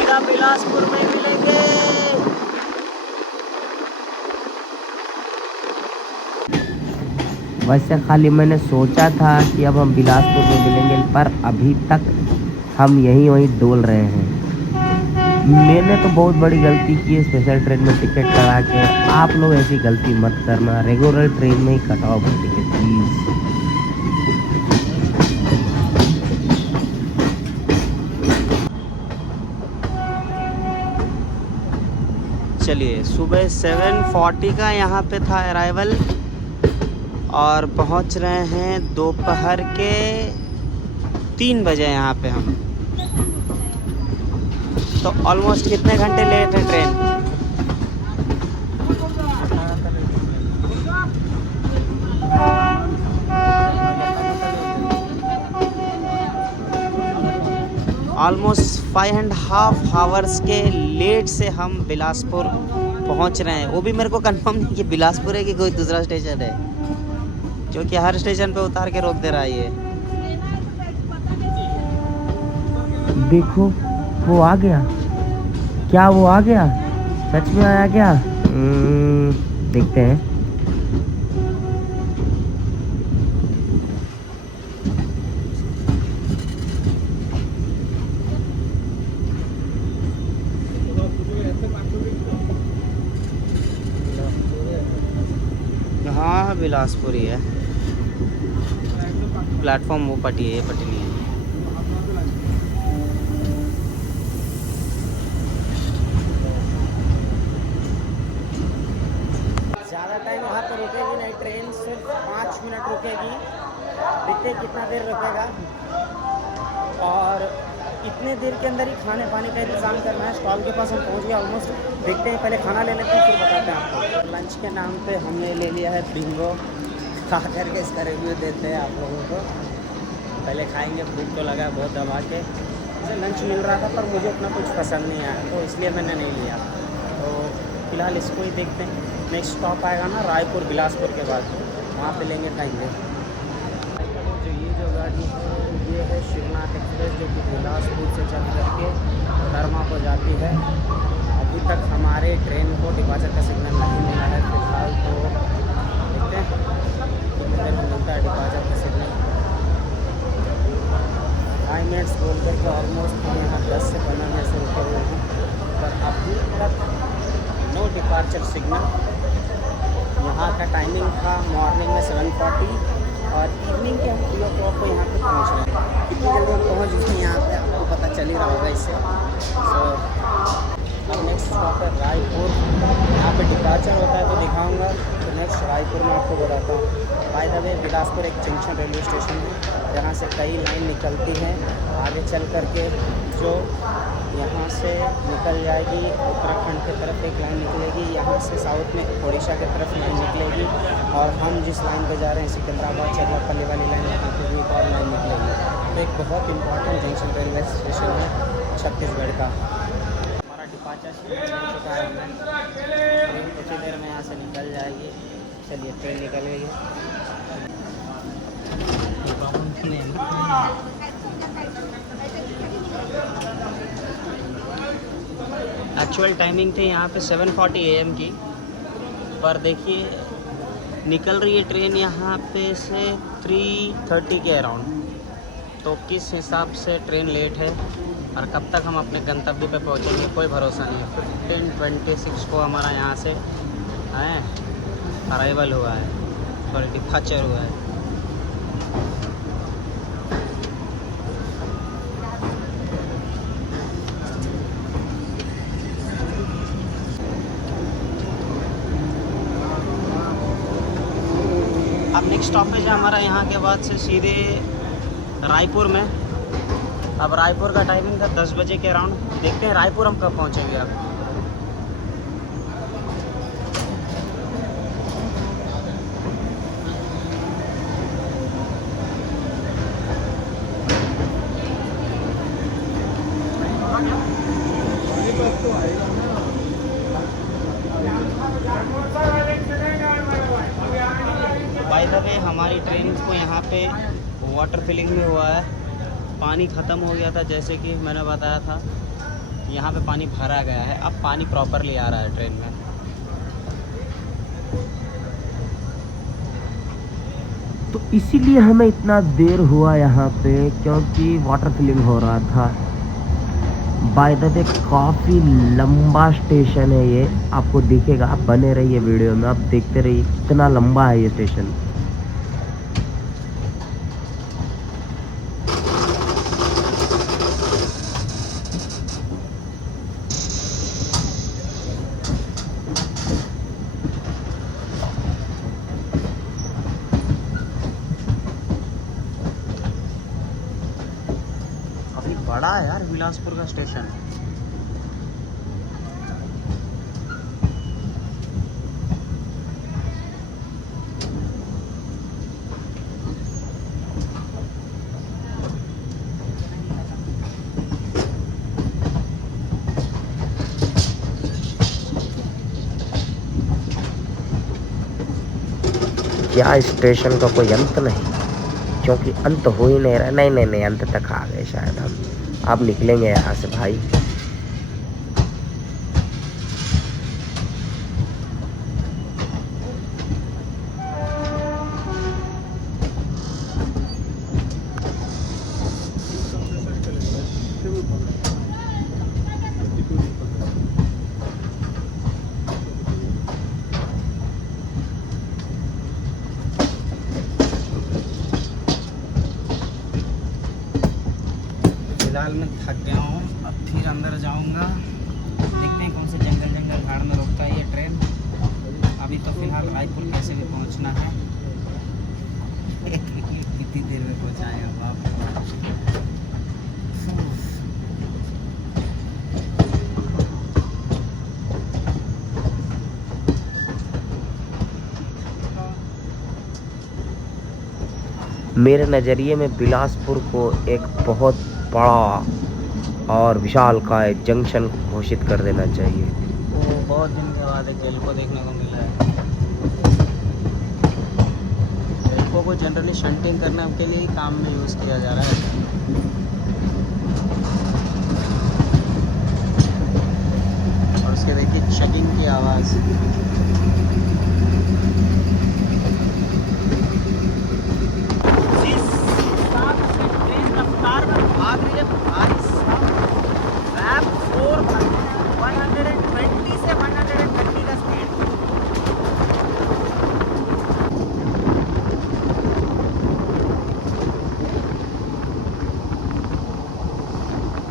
यहाँ बिलासपुर में मिलेंगे। वैसे खाली मैंने सोचा था कि अब हम बिलासपुर में मिलेंगे, पर अभी तक हम यहीं वहीं डोल रहे हैं। मैंने तो बहुत बड़ी गलती की है स्पेशल ट्रेन में टिकट करा के। आप लोग ऐसी गलती मत करना, रेगुलर ट्रेन में ही कटाओ भाई टिकट प्लीज़। चलिए सुबह 7:40 का यहाँ पे था अराइवल, और पहुंच रहे हैं दोपहर के 3 बजे यहाँ पे हम। तो ऑलमोस्ट कितने घंटे लेट है ट्रेन? ऑलमोस्ट 5.5 आवर्स के लेट से हम बिलासपुर पहुंच रहे हैं। वो भी मेरे को कंफर्म नहीं कि बिलासपुर है कि कोई दूसरा स्टेशन है, क्योंकि हर स्टेशन पे उतार के रोक दे रहा है ये। देखो वो आ गया, क्या वो आ गया? सच में आया क्या? देखते हैं। हाँ बिलासपुर ही है। प्लेटफॉर्म वो पटी है, ये पटी नहीं है। ज़्यादा टाइम वहाँ पर रुकेगी नहीं ट्रेन, सिर्फ 5 मिनट रुकेगी। देखते कितना देर रुकेगा, और इतने देर के अंदर ही खाने पानी का इंतज़ाम करना है। स्टॉल के पास हम पहुँच गए ऑलमोस्ट। देखते हैं, पहले खाना ले लेते हैं फिर बताते हैं आपको। लंच के नाम पे हमने ले लिया है बिंगो, खा करके इसका रिव्यू देते हैं आप लोगों को। पहले खाएंगे, भूख तो लगा बहुत दबा के। मुझे लंच मिल रहा था पर मुझे उतना कुछ पसंद नहीं आया, तो इसलिए मैंने नहीं लिया। तो फिलहाल इसको ही देखते हैं। नेक्स्ट स्टॉप आएगा ना रायपुर, बिलासपुर के बाद, वहाँ पे लेंगे खाएंगे। जो ये जो गाड़ी है ये है शिवनाथ एक्सप्रेस, जो कि बिलासपुर से चल करके धर्मा को जाती है। अभी तक हमारे ट्रेन को डिपार्चर का सिग्नल नहीं मिला है फिलहाल, तो देखते हैं कितने देर में मिलता है डिपार्चर का सिग्नल। 5 मिनट्स बोल करके ऑलमोस्ट हम यहाँ 10 से 15 मिनट से रुके हुए हैं, पर अभी तक नो डिपार्चर सिग्नल। यहाँ का टाइमिंग था मॉर्निंग में 7:40 और इवनिंग के हम 3 o'clock को यहाँ पे पहुँच रहे हैं। कितनी जल्दी हम पहुँच गए यहाँ पे आपको पता चल ही रहा होगा इससे। सो अब नेक्स्ट स्टॉप है रायपुर। यहाँ पे डिपार्चर होता है तो दिखाऊंगा, तो नेक्स्ट रायपुर में आपको बताता हूँ। बाय द वे बिलासपुर एक जंक्शन रेलवे स्टेशन है जहाँ से कई लाइन निकलती हैं आगे चल करके, जो यहाँ से निकल जाएगी उत्तराखंड की तरफ एक लाइन निकलेगी, यहाँ से साउथ में उड़ीसा की तरफ लाइन निकलेगी, और हम जिस लाइन पर जा रहे हैं सिकंदराबाद चरलापल्ली वाली लाइन, यहाँ पर भी एक और लाइन निकलेगी। तो एक बहुत इंपॉर्टेंट जंक्शन रेलवे स्टेशन है छत्तीसगढ़ का। हमारा डिपार्चर मिल चुका है, हमें ट्रेन कुछ ही देर में यहाँ से निकल जाएगी। चलिए ट्रेन निकल गई है। एक्चुअल टाइमिंग थी यहाँ पे 7:40 AM की, पर देखिए निकल रही है ट्रेन यहाँ पे से 3:30 के अराउंड। तो किस हिसाब से ट्रेन लेट है और कब तक हम अपने गंतव्य पे पहुँचेंगे कोई भरोसा नहीं है। 15:26 को हमारा यहाँ से अराइवल हुआ है, सॉरी डिपार्चर हुआ है। अब नेक्स्ट स्टॉपेज है हमारा यहाँ के बाद से सीधे रायपुर में। अब रायपुर का टाइमिंग था 10 बजे के अराउंड। देखते हैं रायपुर हम कब पहुँचेंगे। अब बाय द वे हमारी ट्रेन को यहाँ पे वाटर फिलिंग में हुआ है, पानी ख़त्म हो गया था जैसे कि मैंने बताया था। यहाँ पे पानी भरा गया है, अब पानी प्रॉपरली आ रहा है ट्रेन में। तो इसीलिए हमें इतना देर हुआ यहाँ पे, क्योंकि वाटर फिलिंग हो रहा था। बाय द वे काफ़ी लंबा स्टेशन है ये, आपको दिखेगा, आप बने रहिए वीडियो में, आप देखते रहिए कितना लंबा है ये स्टेशन। बड़ा है यार बिलासपुर का स्टेशन। क्या स्टेशन का कोई अंत नहीं, क्योंकि अंत हो ही नहीं रहा। नहीं नहीं नहीं, अंत तक आ गए शायद हम। अब निकलेंगे यहाँ से भाई। फिलहाल मैं थक गया हूँ, अब फिर अंदर जाऊँगा। देखते हैं कौन से जंगल जंगल झाड़ में रुकता है ये ट्रेन। अभी तो फिलहाल रायपुर कैसे भी पहुँचना है। कितनी देर में पहुँचाएगा बाप रे बाप। मेरे नज़रिए में बिलासपुर को एक बहुत बड़ा और विशालकाय जंक्शन घोषित कर देना चाहिए। वो बहुत दिन के बाद एक एल्को देखने को मिला है। एल्को को जनरली शंटिंग करने के लिए ही काम में यूज़ किया जा रहा है। और उसके देखिए चेकिंग की आवाज़। भाग रही है भाई साहब। रैप 4 120 से 130 का स्पीड।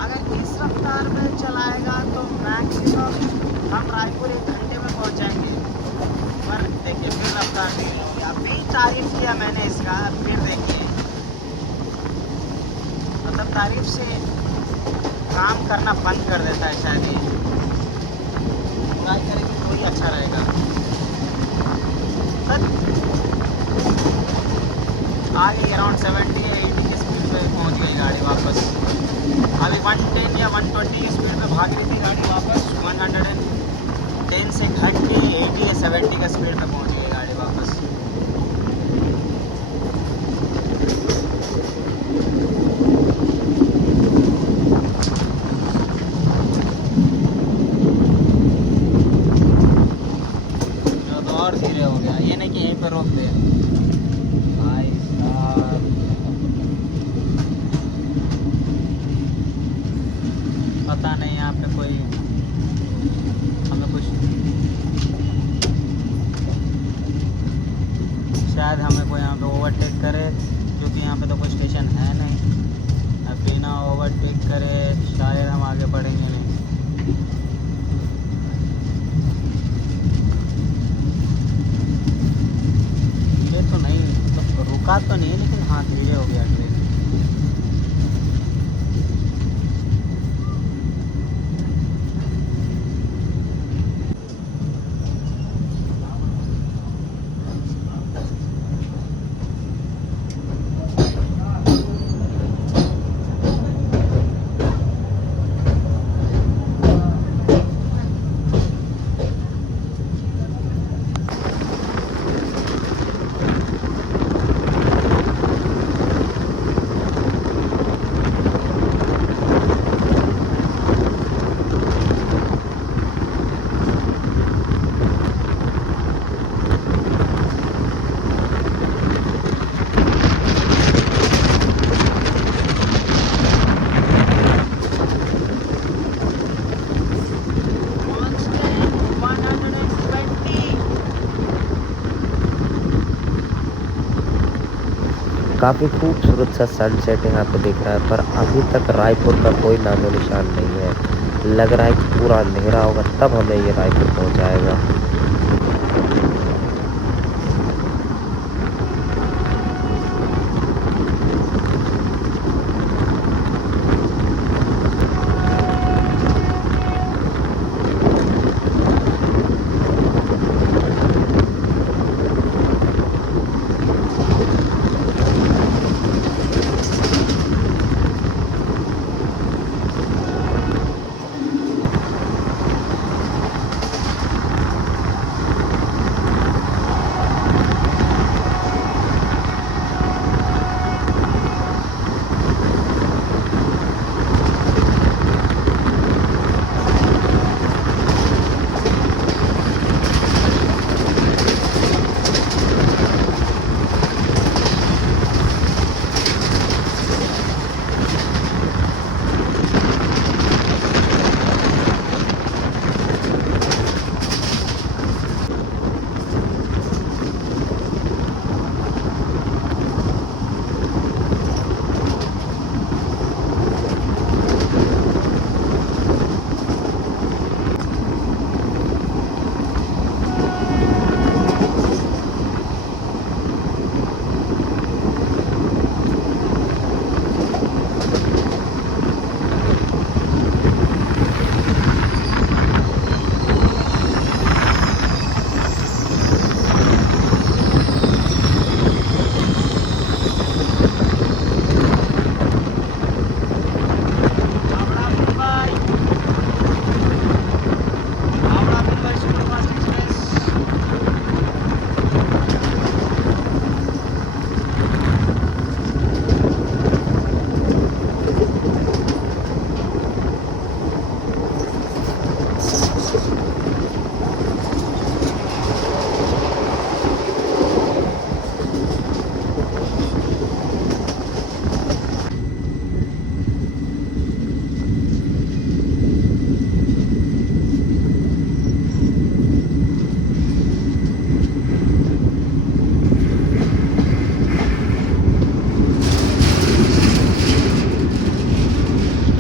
अगर इस रफ्तार में चलाएगा तो मैक्सिमम हम रायपुर 1 घंटे में पहुंच जाएंगे। पर देखिए फिर रफ्तार नहीं होगी। अभी तारीफ किया मैंने इसका, फिर देखिए मतलब तारीफ से काम करना बंद कर देता है शायद ये। ट्राई करेंगे तो ही अच्छा रहेगा। सर आगे अराउंड 70 या 80 की स्पीड पे पहुंच गई गाड़ी वापस। अभी 110 या 120 की स्पीड पे भाग रही थी गाड़ी, वापस 110 से घट के 80 या 70 का स्पीड पे पहुंच गई गाड़ी वापस। और धीरे हो गया, ये नहीं कि यहीं पर रोक दे भाई साहब। पता नहीं यहाँ पे कोई हमें कुछ, शायद हमें कोई यहाँ पे ओवरटेक करे, क्योंकि यहाँ पे तो कोई स्टेशन है नहीं। अब बिना ओवरटेक करे शायद हम आगे बढ़ेंगे नहीं। तो नहीं मतलब रुका तो नहीं, लेकिन हाँ धीरे हो गया ट्रेन। काफ़ी खूबसूरत सा सनसेट यहाँ पे दिख रहा है, पर अभी तक रायपुर का कोई नामो निशान नहीं है। लग रहा है कि पूरा अंधेरा होगा तब हमें ये रायपुर पहुँचाएगा।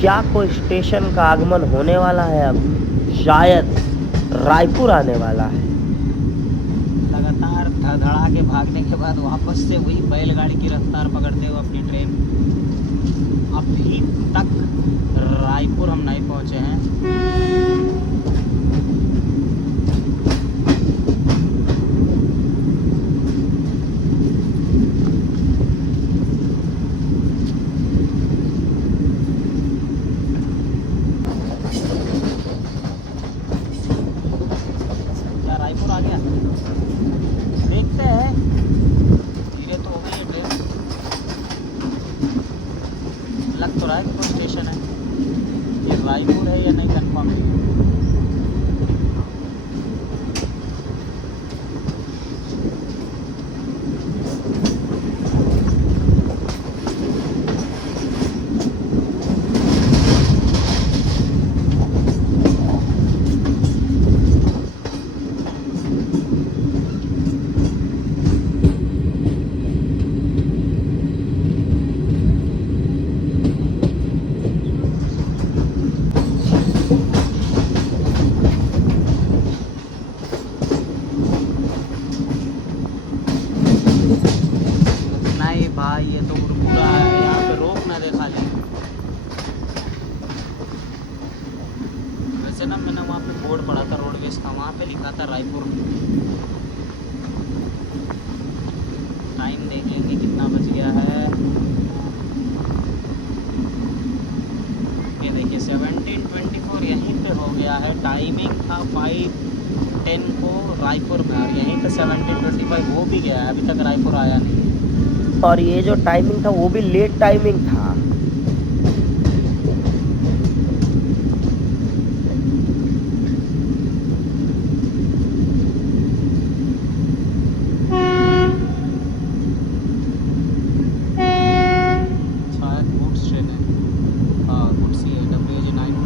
क्या कोई स्टेशन का आगमन होने वाला है अब, शायद रायपुर आने वाला है। लगातार धड़धड़ा के भागने के बाद वापस से वही बैलगाड़ी की रफ्तार पकड़ते हुए अपनी ट्रेन। अभी तक रायपुर हम नहीं पहुंचे हैं। क्या रायपुर आ गया? देखते हैं, धीरे तो हो गई है ट्रेन। लग तो रहा है कि कोई स्टेशन है, ये रायपुर है या नहीं कंफर्म नहीं है। नहीं भाई, ये तो पूरा है, यहाँ पे रोक ना दे खाली। वैसे ना मैंने वहाँ पे बोर्ड पढ़ा था रोडवेज का, वहाँ पे लिखा था रायपुर। टाइम देख लेंगे कितना बज गया है। ये देखिए 17:24 यहीं पे हो गया है। टाइमिंग था 5:10 को रायपुर में, और यहीं पे 17:25 हो भी गया है, अभी तक रायपुर आया नहीं। और ये जो टाइमिंग था वो भी लेट टाइमिंग था। शायद गुड्स ट्रेन है, हाँ गुड्स ही है, WG9।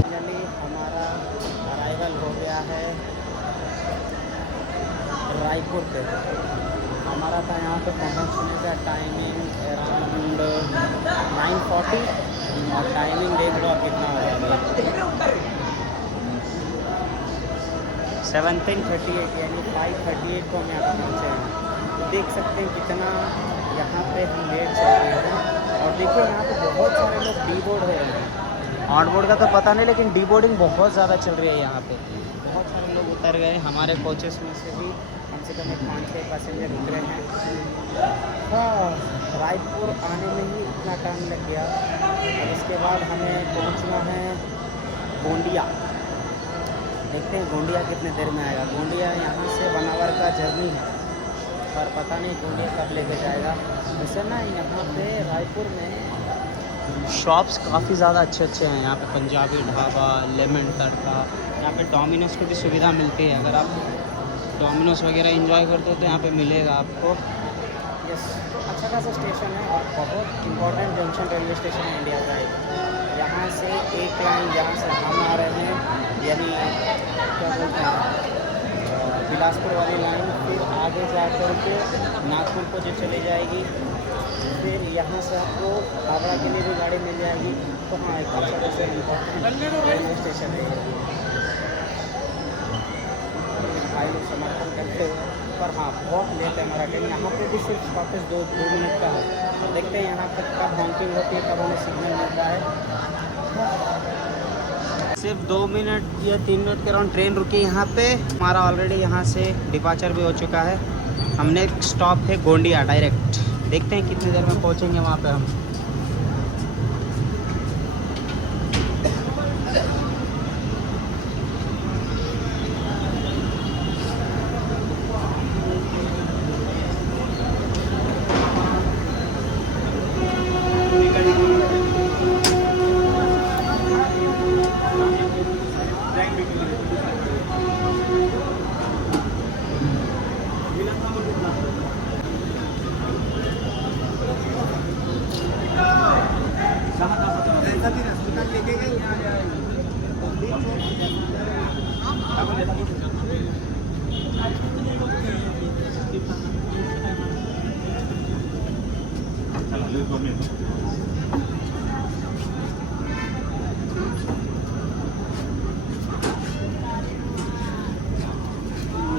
फाइनली हमारा अराइवल हो गया है रायपुर पे। हमारा था यहाँ पे पहुँचने का टाइमिंग अराउंड 9:40, और टाइमिंग देख लो आप कितना हो गया, 17:38 यानी 5:38 को हम यहाँ पर पहुँचे हैं। तो देख सकते हैं कितना यहाँ पे हम लेट चल रहे हैं। और देखिए यहाँ पे बहुत सारे लोग डी बोर्ड हो रहे हैं। ऑन बोर्ड का तो पता नहीं, लेकिन डी बोर्डिंग बहुत ज़्यादा चल रही है यहाँ पे। बहुत सारे लोग उतर गए, हमारे कोचेस में से भी कम से कम 5-6 पैसेंजर उतरे हैं। हाँ, रायपुर आने में ही इतना टाइम लग गया। और इसके बाद हमें पहुँचना है गोंडिया। देखते हैं गोंडिया कितने देर में आएगा। गोंडिया यहाँ से 1 आवर का जर्नी है, पर पता नहीं गोंडिया कब लेके जाएगा। वैसे ना यहाँ पे रायपुर में शॉप्स काफ़ी ज़्यादा अच्छे हैं। यहाँ पे पंजाबी ढाबा, लेमन तड़का, यहाँ पे डोमिनोज़ की भी सुविधा मिलती है। अगर आप डोमिनोज़ वगैरह एंजॉय करते हो तो यहाँ पे मिलेगा आपको। यस, अच्छा खासा स्टेशन है और बहुत इम्पोर्टेंट जंक्शन रेलवे स्टेशन है इंडिया का। यहाँ से एक लाइन जहाँ से हम आ रहे हैं, यानी क्या बोलते हैं, बिलासपुर वाली लाइन, फिर आगे जा कर के नागपुर को जो चले जाएगी, फिर यहाँ से आपको हावड़ा के लिए भी गाड़ी मिल जाएगी। तो हाँ, एक अच्छा खासा इम्पोर्टेंट रेलवे स्टेशन है। भाई लोग समर्थन करते हुए, पर हाँ बहुत लेट है हमारा ट्रेन। यहाँ पे भी सिर्फ स्टॉपेज 2 मिनट का है। तो देखते हैं यहाँ पर कब हॉन्किंग होती है, कब हमें सिग्नल मिलता है। सिर्फ 2 मिनट या 3 मिनट के अराउंड ट्रेन रुकी यहाँ पे। हमारा ऑलरेडी यहाँ से डिपार्चर भी हो चुका है। हमने स्टॉप है गोंडिया डायरेक्ट। देखते हैं कितनी देर में पहुँचेंगे वहाँ पे हम।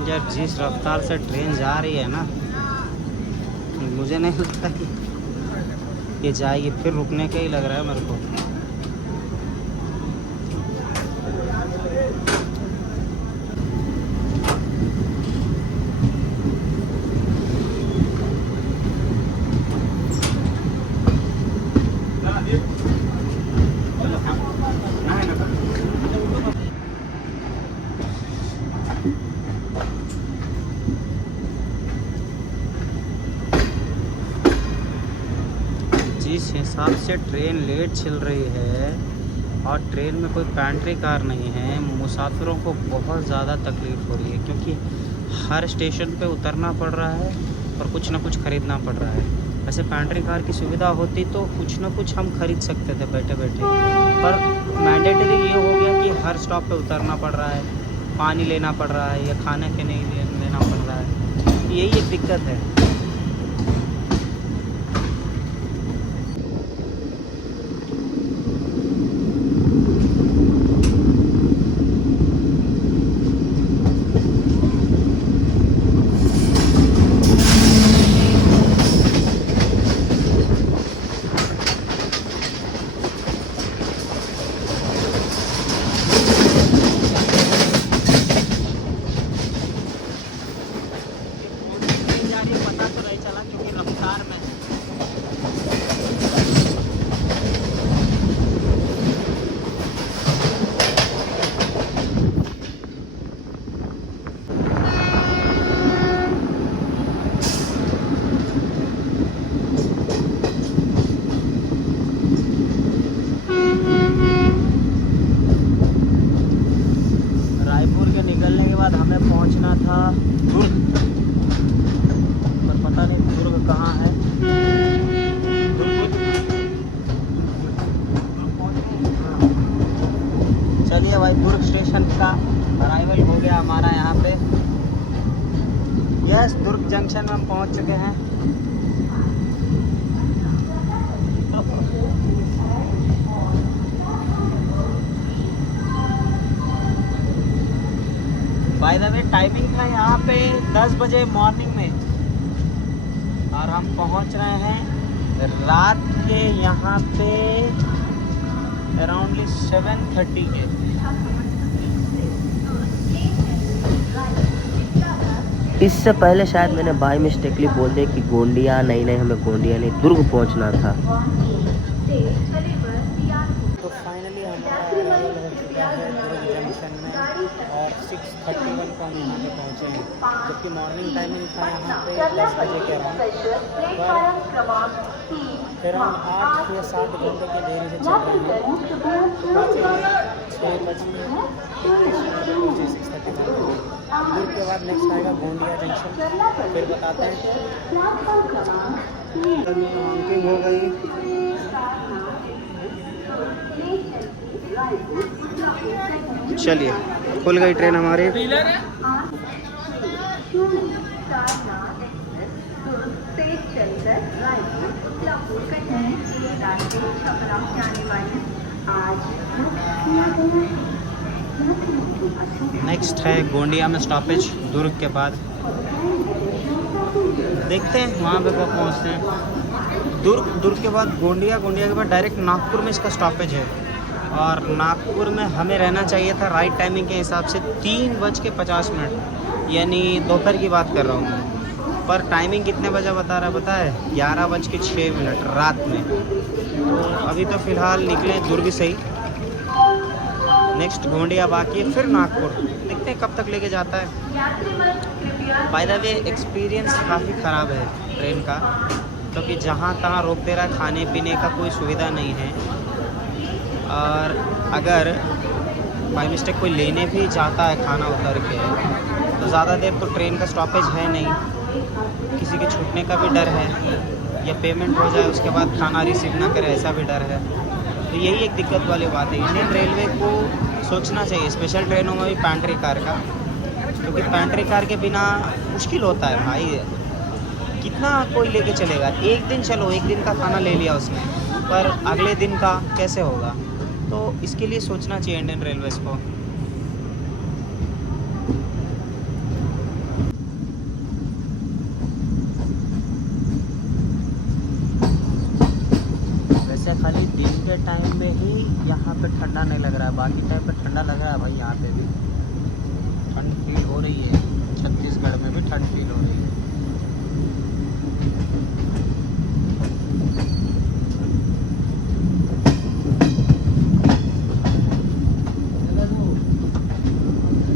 यार जिस रफ्तार से ट्रेन जा रही है ना, मुझे नहीं लगता कि ये जाएगी, फिर रुकने का ही लग रहा है मेरे को। जिस हिसाब से ट्रेन लेट चल रही है और ट्रेन में कोई पैंट्री कार नहीं है, मुसाफिरों को बहुत ज़्यादा तकलीफ़ हो रही है, क्योंकि हर स्टेशन पे उतरना पड़ रहा है और कुछ ना कुछ ख़रीदना पड़ रहा है। वैसे पैंट्री कार की सुविधा होती तो कुछ ना कुछ हम खरीद सकते थे बैठे बैठे, पर मैंडेटरी ये हो गया कि हर स्टॉप पे उतरना पड़ रहा है, पानी लेना पड़ रहा है या खाने के नहीं लेना पड़ रहा है। यही एक दिक्कत है। पता तो नहीं चला क्योंकि रफ्तार में रायपुर के निकलने के बाद हमें पहुंचना था दुर्ग, पर पता नहीं दुर्ग कहाँ है। चलिए भाई, दुर्ग स्टेशन का अराइवल हो गया हमारा यहाँ पे। यस, दुर्ग जंक्शन में हम पहुँच चुके हैं। बाय द वे टाइमिंग था यहाँ पे 10 बजे मॉर्निंग में, और हम पहुँच रहे हैं रात के यहाँ पे अराउंडली 7:30 के। इससे पहले शायद मैंने बाय मिस्टेकली बोल दिया कि गोंडिया, नहीं हमें गोंडिया नहीं, दुर्ग पहुंचना था। तो फाइनली हमारा अराइवल हो चुका है दुर्ग जंक्शन में, और 6:31 को हम यहाँ पे पहुँचे हैं, जबकि मॉर्निंग टाइमिंग था यहाँ पे 10 बजे के अराउंड। पर अराउंड 8 या 7 घंटे की देरी से चल रहे हैं। पहुँचे 6 बजे पहुँचे 6:31। दुर्ग के बाद नेक्स्ट आएगा गोंडिया जंक्शन, फिर बताते हैं। बुकिंग हो गई। चलिए, खुल गई ट्रेन हमारी। नेक्स्ट है गोंडिया में स्टॉपेज, दुर्ग के बाद देखते हैं वहाँ पे कब पहुँचते हैं। दुर्ग के बाद गोंडिया, गोंडिया के बाद डायरेक्ट नागपुर में इसका स्टॉपेज है, और नागपुर में हमें रहना चाहिए था राइट टाइमिंग के हिसाब से 3:50, यानी दोपहर की बात कर रहा हूँ मैं। पर टाइमिंग कितने बजे बता रहा है पता है? 11:06 रात में। तो अभी तो फ़िलहाल निकले दुर्ग से ही, नेक्स्ट गोंडिया बाकी है, फिर नागपुर। देखते हैं कब तक लेके जाता है। बाय द वे एक्सपीरियंस काफ़ी ख़राब है ट्रेन का, क्योंकि जहाँ तहाँ रोक दे रहा है, खाने पीने का कोई सुविधा नहीं है। और अगर बाई मिस्टेक कोई लेने भी जाता है खाना उतर के, तो ज़्यादा देर तो ट्रेन का स्टॉपेज है नहीं, किसी के छूटने का भी डर है, या पेमेंट हो जाए उसके बाद खाना रिसीव ना करे, ऐसा भी डर है। तो यही एक दिक्कत वाली बात है। इंडियन रेलवे को सोचना चाहिए स्पेशल ट्रेनों में भी पैंट्री कार का, क्योंकि पैंट्री कार के बिना मुश्किल होता है भाई। कितना कोई लेके चलेगा? एक दिन चलो, एक दिन का खाना ले लिया उसने, पर अगले दिन का कैसे होगा? तो इसके लिए सोचना चाहिए इंडियन रेलवेज़ को। वैसे खाली दिन के टाइम में ही यहाँ पे ठंडा नहीं लग रहा है, बाकी टाइम पे ठंडा लग रहा है भाई। यहाँ पे भी ठंड फील हो रही है, छत्तीसगढ़ में भी ठंड फील हो रही है।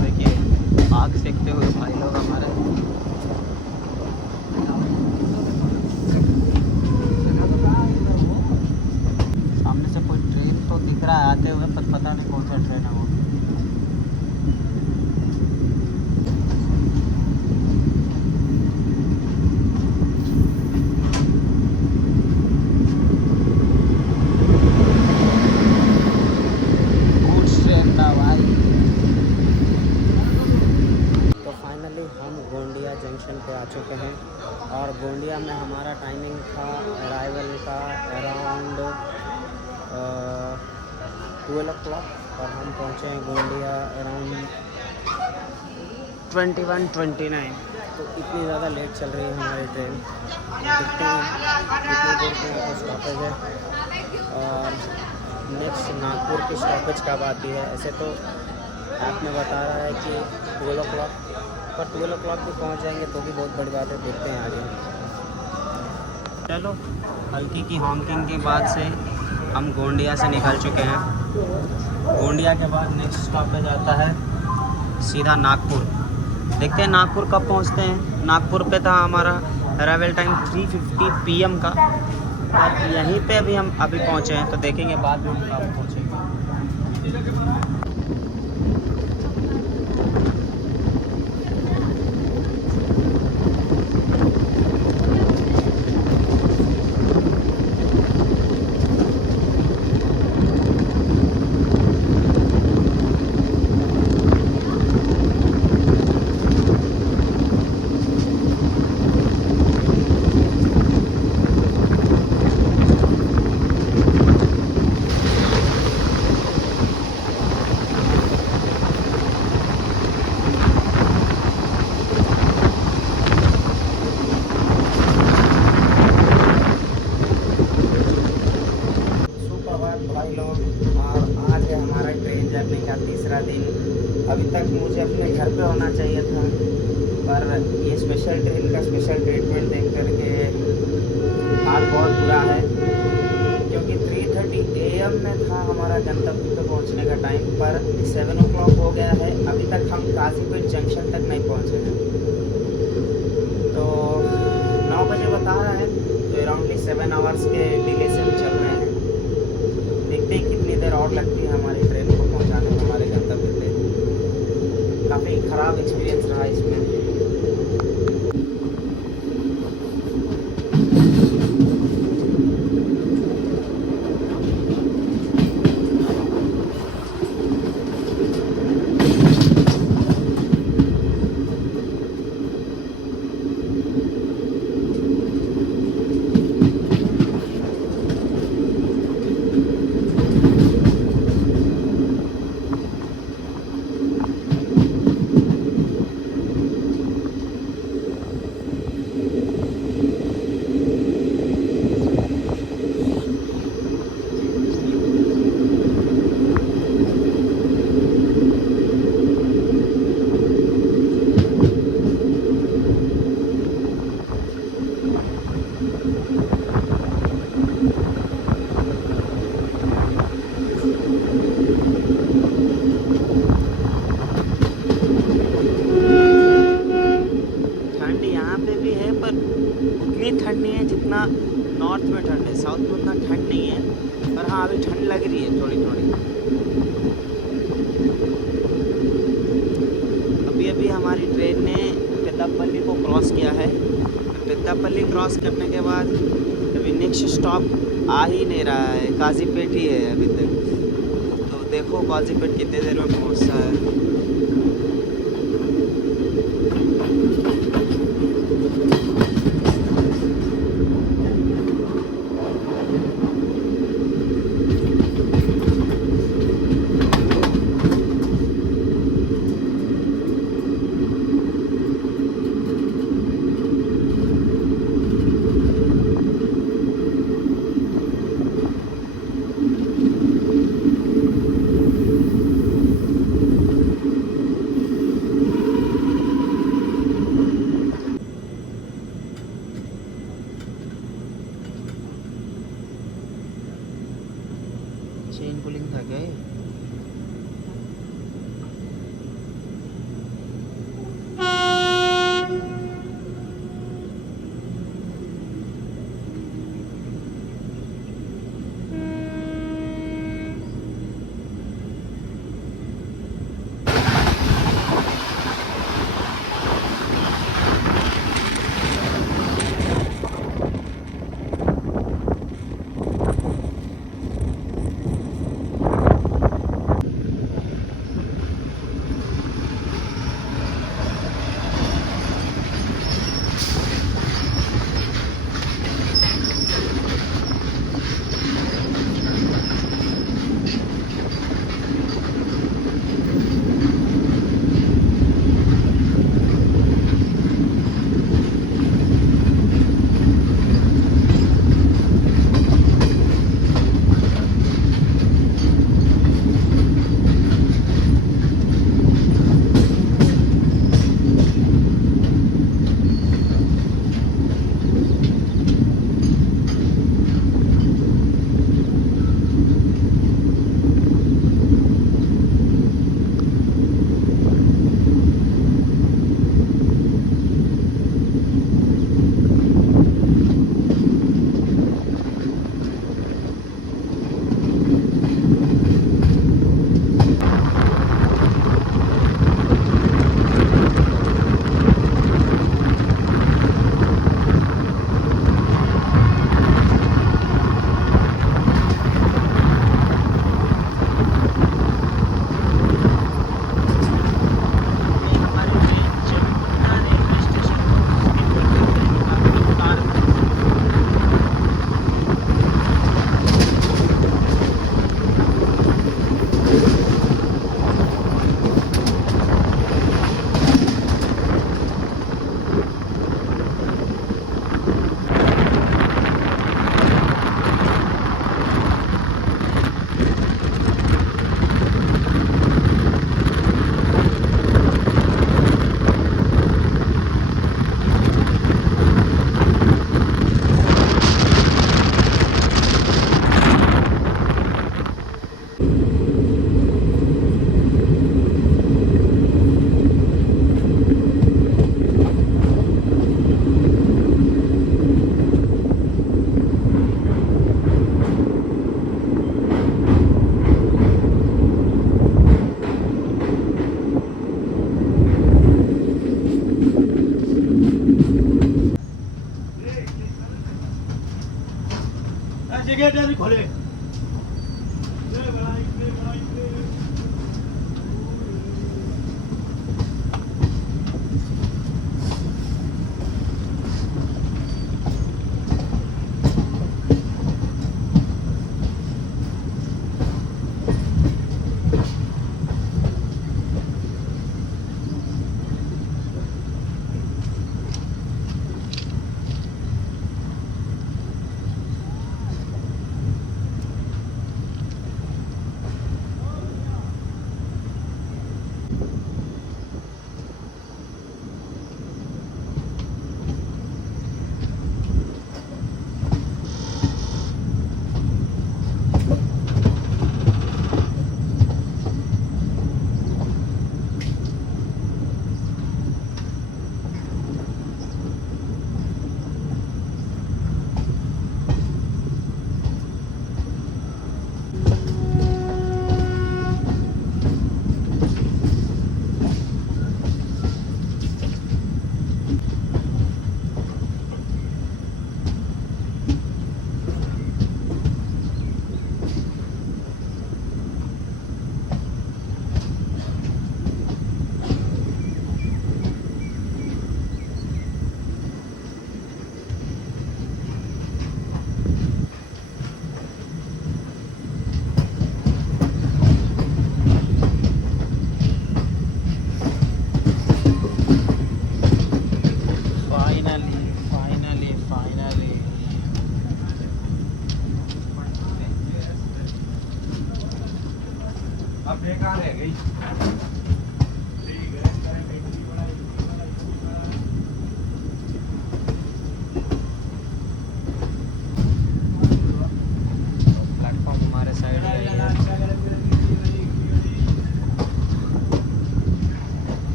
देखिए आग सेकते हुए भाई लोग हमारे। सामने से कोई ट्रेन तो दिख रहा है आते हुए, पर पता नहीं कौन सा ट्रेन है वो। तो फाइनली हम गोंडिया जंक्शन पे आ चुके हैं, और गोंडिया में हमारा टाइमिंग था अराइवल का अराउंड 12 o'clock, और हम पहुँचे हैं गोंडिया अराउंड 21-29। तो इतनी ज़्यादा लेट चल रही है हमारी ट्रेन। देखते हैं कितनी देर के यहाँ पर स्टॉपेज है, और नेक्स्ट नागपुर की स्टॉपेज कब आती है। ऐसे तो ऐप में बता रहा है कि 12 o'clock, पर 12 o'clock भी पहुँच जाएंगे तो भी बहुत बड़ी बात है। देखते हैं आगे। चलो, हल्की की हॉन्किंग के बाद से हम गोंडिया से निकल चुके हैं। गोंडिया के बाद नेक्स्ट स्टॉपेज आता है सीधा नागपुर। देखते हैं नागपुर कब पहुंचते हैं। नागपुर पे था हमारा अराइवल टाइम 3:50 PM का, और यहीं पे भी हम अभी पहुंचे हैं, तो देखेंगे बाद में हम कब पहुंचेंगे। भाई लोग, और आज है हमारा ट्रेन जर्नी का तीसरा दिन। अभी तक मुझे अपने घर पे होना चाहिए था, पर ये स्पेशल ट्रेन का स्पेशल ट्रीटमेंट देख करके हाल बहुत बुरा है, क्योंकि 3:30 AM में था हमारा गंतव्य पे पहुंचने का टाइम, पर 7 o'clock हो गया है। अभी तक हम काजीपेट जंक्शन तक नहीं पहुंचे हैं। तो 9 बजे बता रहा है, तो अराउंडली 7 आवर्स के डिले से हम चल रहे हैं। देखते हैं कितनी देर और लगती है हमारी ट्रेन को पहुंचाने में हमारे गंतव्य पे। काफ़ी ख़राब एक्सपीरियंस रहा इसमें। ठंड नहीं है जितना नॉर्थ में ठंड है। साउथ में उतना ठंड नहीं है, पर हाँ अभी ठंड लग रही है थोड़ी थोड़ी। अभी अभी हमारी ट्रेन ने पेद्दापल्ली को क्रॉस किया है। पेद्दापल्ली क्रॉस करने के बाद अभी नेक्स्ट स्टॉप आ ही नहीं रहा है, काजीपेट ही है अभी तक। तो देखो काजीपेट कितने देर में पहुंचता है।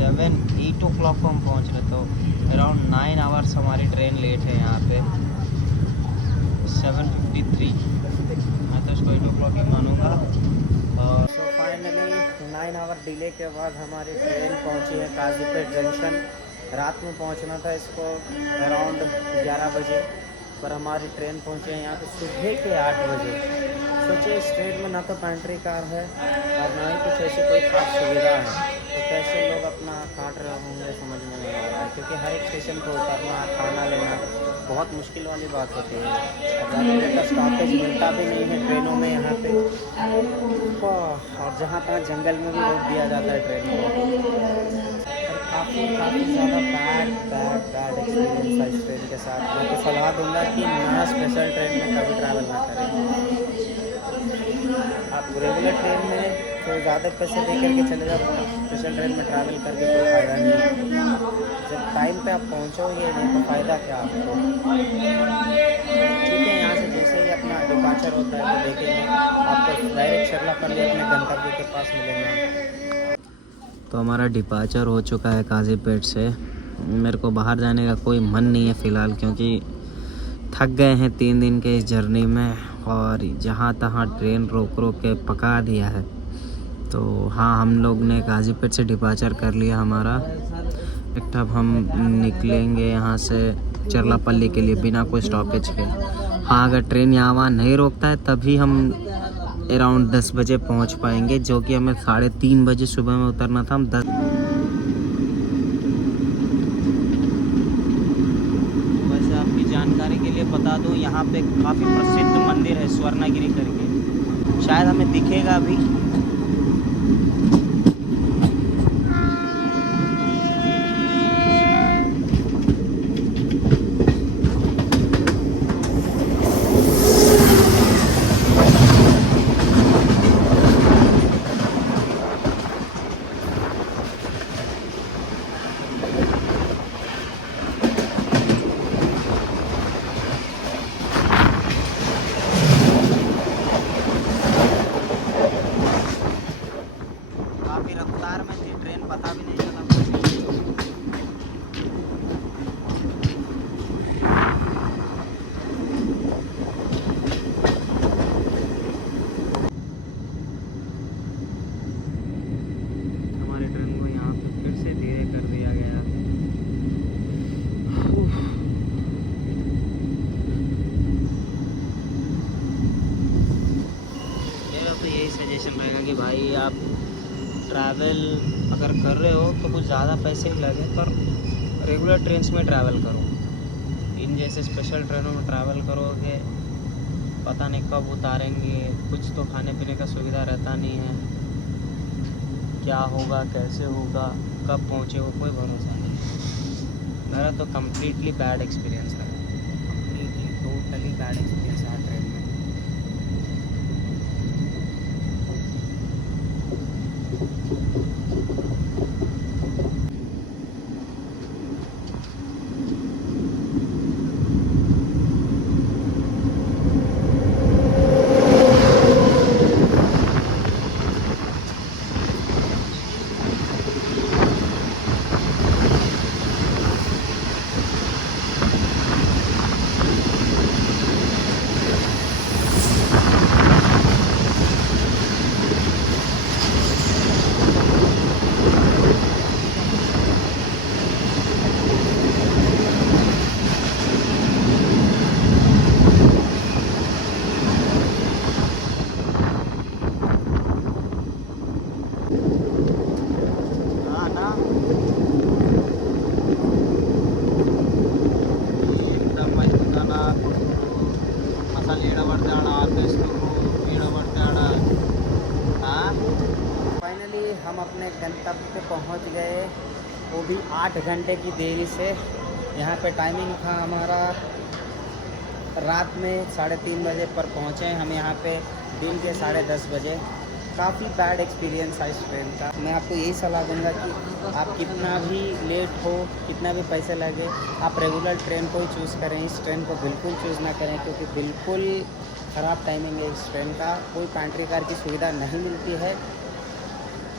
8 o'clock को हम पहुंच रहे, तो अराउंड 9 आवर्स हमारी ट्रेन लेट है यहाँ पे। 7:53, मैं तो इसको 8 o'clock ही मानूंगा। और सो फाइनली 9 आवर डिले के बाद हमारी ट्रेन पहुंची है काजीपेट जंक्शन। रात में पहुंचना था इसको अराउंड 11 बजे, पर हमारी ट्रेन पहुंची है यहाँ पे सुबह के 8 बजे। सोचिए इस ट्रेन में ना तो पेंट्री कार है और ना ही कुछ ऐसी कोई खास सुविधा है, तो कैसे लोग अपना काट रहे होंगे समझ में नहीं आ रहा है। क्योंकि हर एक स्टेशन पर उतरना, खाना लेना बहुत मुश्किल वाली बात होती है। ज़्यादा का स्टॉपेज मिलता भी नहीं है ट्रेनों में यहाँ पे, और जहाँ तहाँ जंगल में भी रोक दिया जाता है ट्रेन को। काफ़ी ज़्यादा बैड एक्सपीरियंस था इस ट्रेन के साथ। मैं तो सलाह दूंगा कि नया स्पेशल ट्रेन में कभी ट्रैवल ना करें। आप रेगुलर ट्रेन में तो ज़्यादा पैसे दे करके चले जाओ, स्पेशल ट्रेन में ट्रैवल करके कोई फ़ायदा नहीं। जब टाइम पे आप पहुँचोगे नहीं तो फ़ायदा क्या आपको। ठीक है, यहाँ से जैसे ही अपना डिपार्चर होता है तो देखेंगे आपको डायरेक्ट शर्लापल्ली अपने गंतव्य के पास मिलेंगे। तो हमारा डिपार्चर हो चुका है काजीपेट से। मेरे को बाहर जाने का कोई मन नहीं है फ़िलहाल, क्योंकि थक गए हैं 3 दिन के इस जर्नी में, और जहाँ तहाँ ट्रेन रोक के पका दिया है। तो हाँ, हम लोग ने काजीपेट से डिपार्चर कर लिया हमारा। अब हम निकलेंगे यहाँ से चरलापल्ली के लिए बिना कोई स्टॉपेज के। हाँ, अगर ट्रेन यहाँ वहाँ नहीं रोकता है तभी हम अराउंड 10 बजे पहुँच पाएंगे, जो कि हमें 3:30 बजे सुबह में उतरना था। हम 10 वैसे आपकी जानकारी के लिए बता दूं, यहाँ पे काफ़ी प्रसिद्ध मंदिर है स्वर्णगिरी करके, शायद हमें दिखेगा अभी। काफ़ी रफ्तार में थी ट्रेन, पता भी नहीं चला। हमारी ट्रेन को यहाँ पे फिर से धीरे कर दिया गया। मेरा तो यही सजेशन रहेगा कि भाई आप ट्रैवल अगर कर रहे हो तो कुछ ज़्यादा पैसे ही लगे, पर रेगुलर ट्रेन्स में ट्रैवल करो। इन जैसे स्पेशल ट्रेनों में ट्रैवल करोगे पता नहीं कब उतारेंगे, कुछ तो खाने पीने का सुविधा रहता नहीं है। क्या होगा, कैसे होगा, कब पहुँचे हो, कोई भरोसा नहीं। मेरा तो कम्प्लीटली बैड एक्सपीरियंस रहा, कम्प्लीटली टोटली बैड एक्सपीरियंस रहा ट्रेन में। फाइनली हम अपने गंतव्य पे पहुंच गए, वो भी 8 घंटे की देरी से। यहाँ पे टाइमिंग था हमारा रात में 3:30 बजे, पर पहुँचे हम यहाँ पे दिन के 10:30 बजे। काफ़ी बैड एक्सपीरियंस था इस ट्रेन का। मैं आपको यही सलाह दूंगा कि आप कितना भी लेट हो, कितना भी पैसे लगे, आप रेगुलर ट्रेन को ही चूज़ करें। इस ट्रेन को बिल्कुल चूज़ ना करें, क्योंकि बिल्कुल ख़राब टाइमिंग है इस ट्रेन का। कोई पेंट्री कार की सुविधा नहीं मिलती है।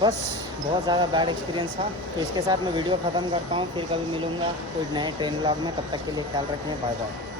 बस बहुत ज़्यादा बैड एक्सपीरियंस था। तो इसके साथ मैं वीडियो ख़त्म करता हूँ, फिर कभी मिलूँगा कोई नए ट्रेन व्लॉग में। तब तक के लिए ख्याल रखें, बाय बाय।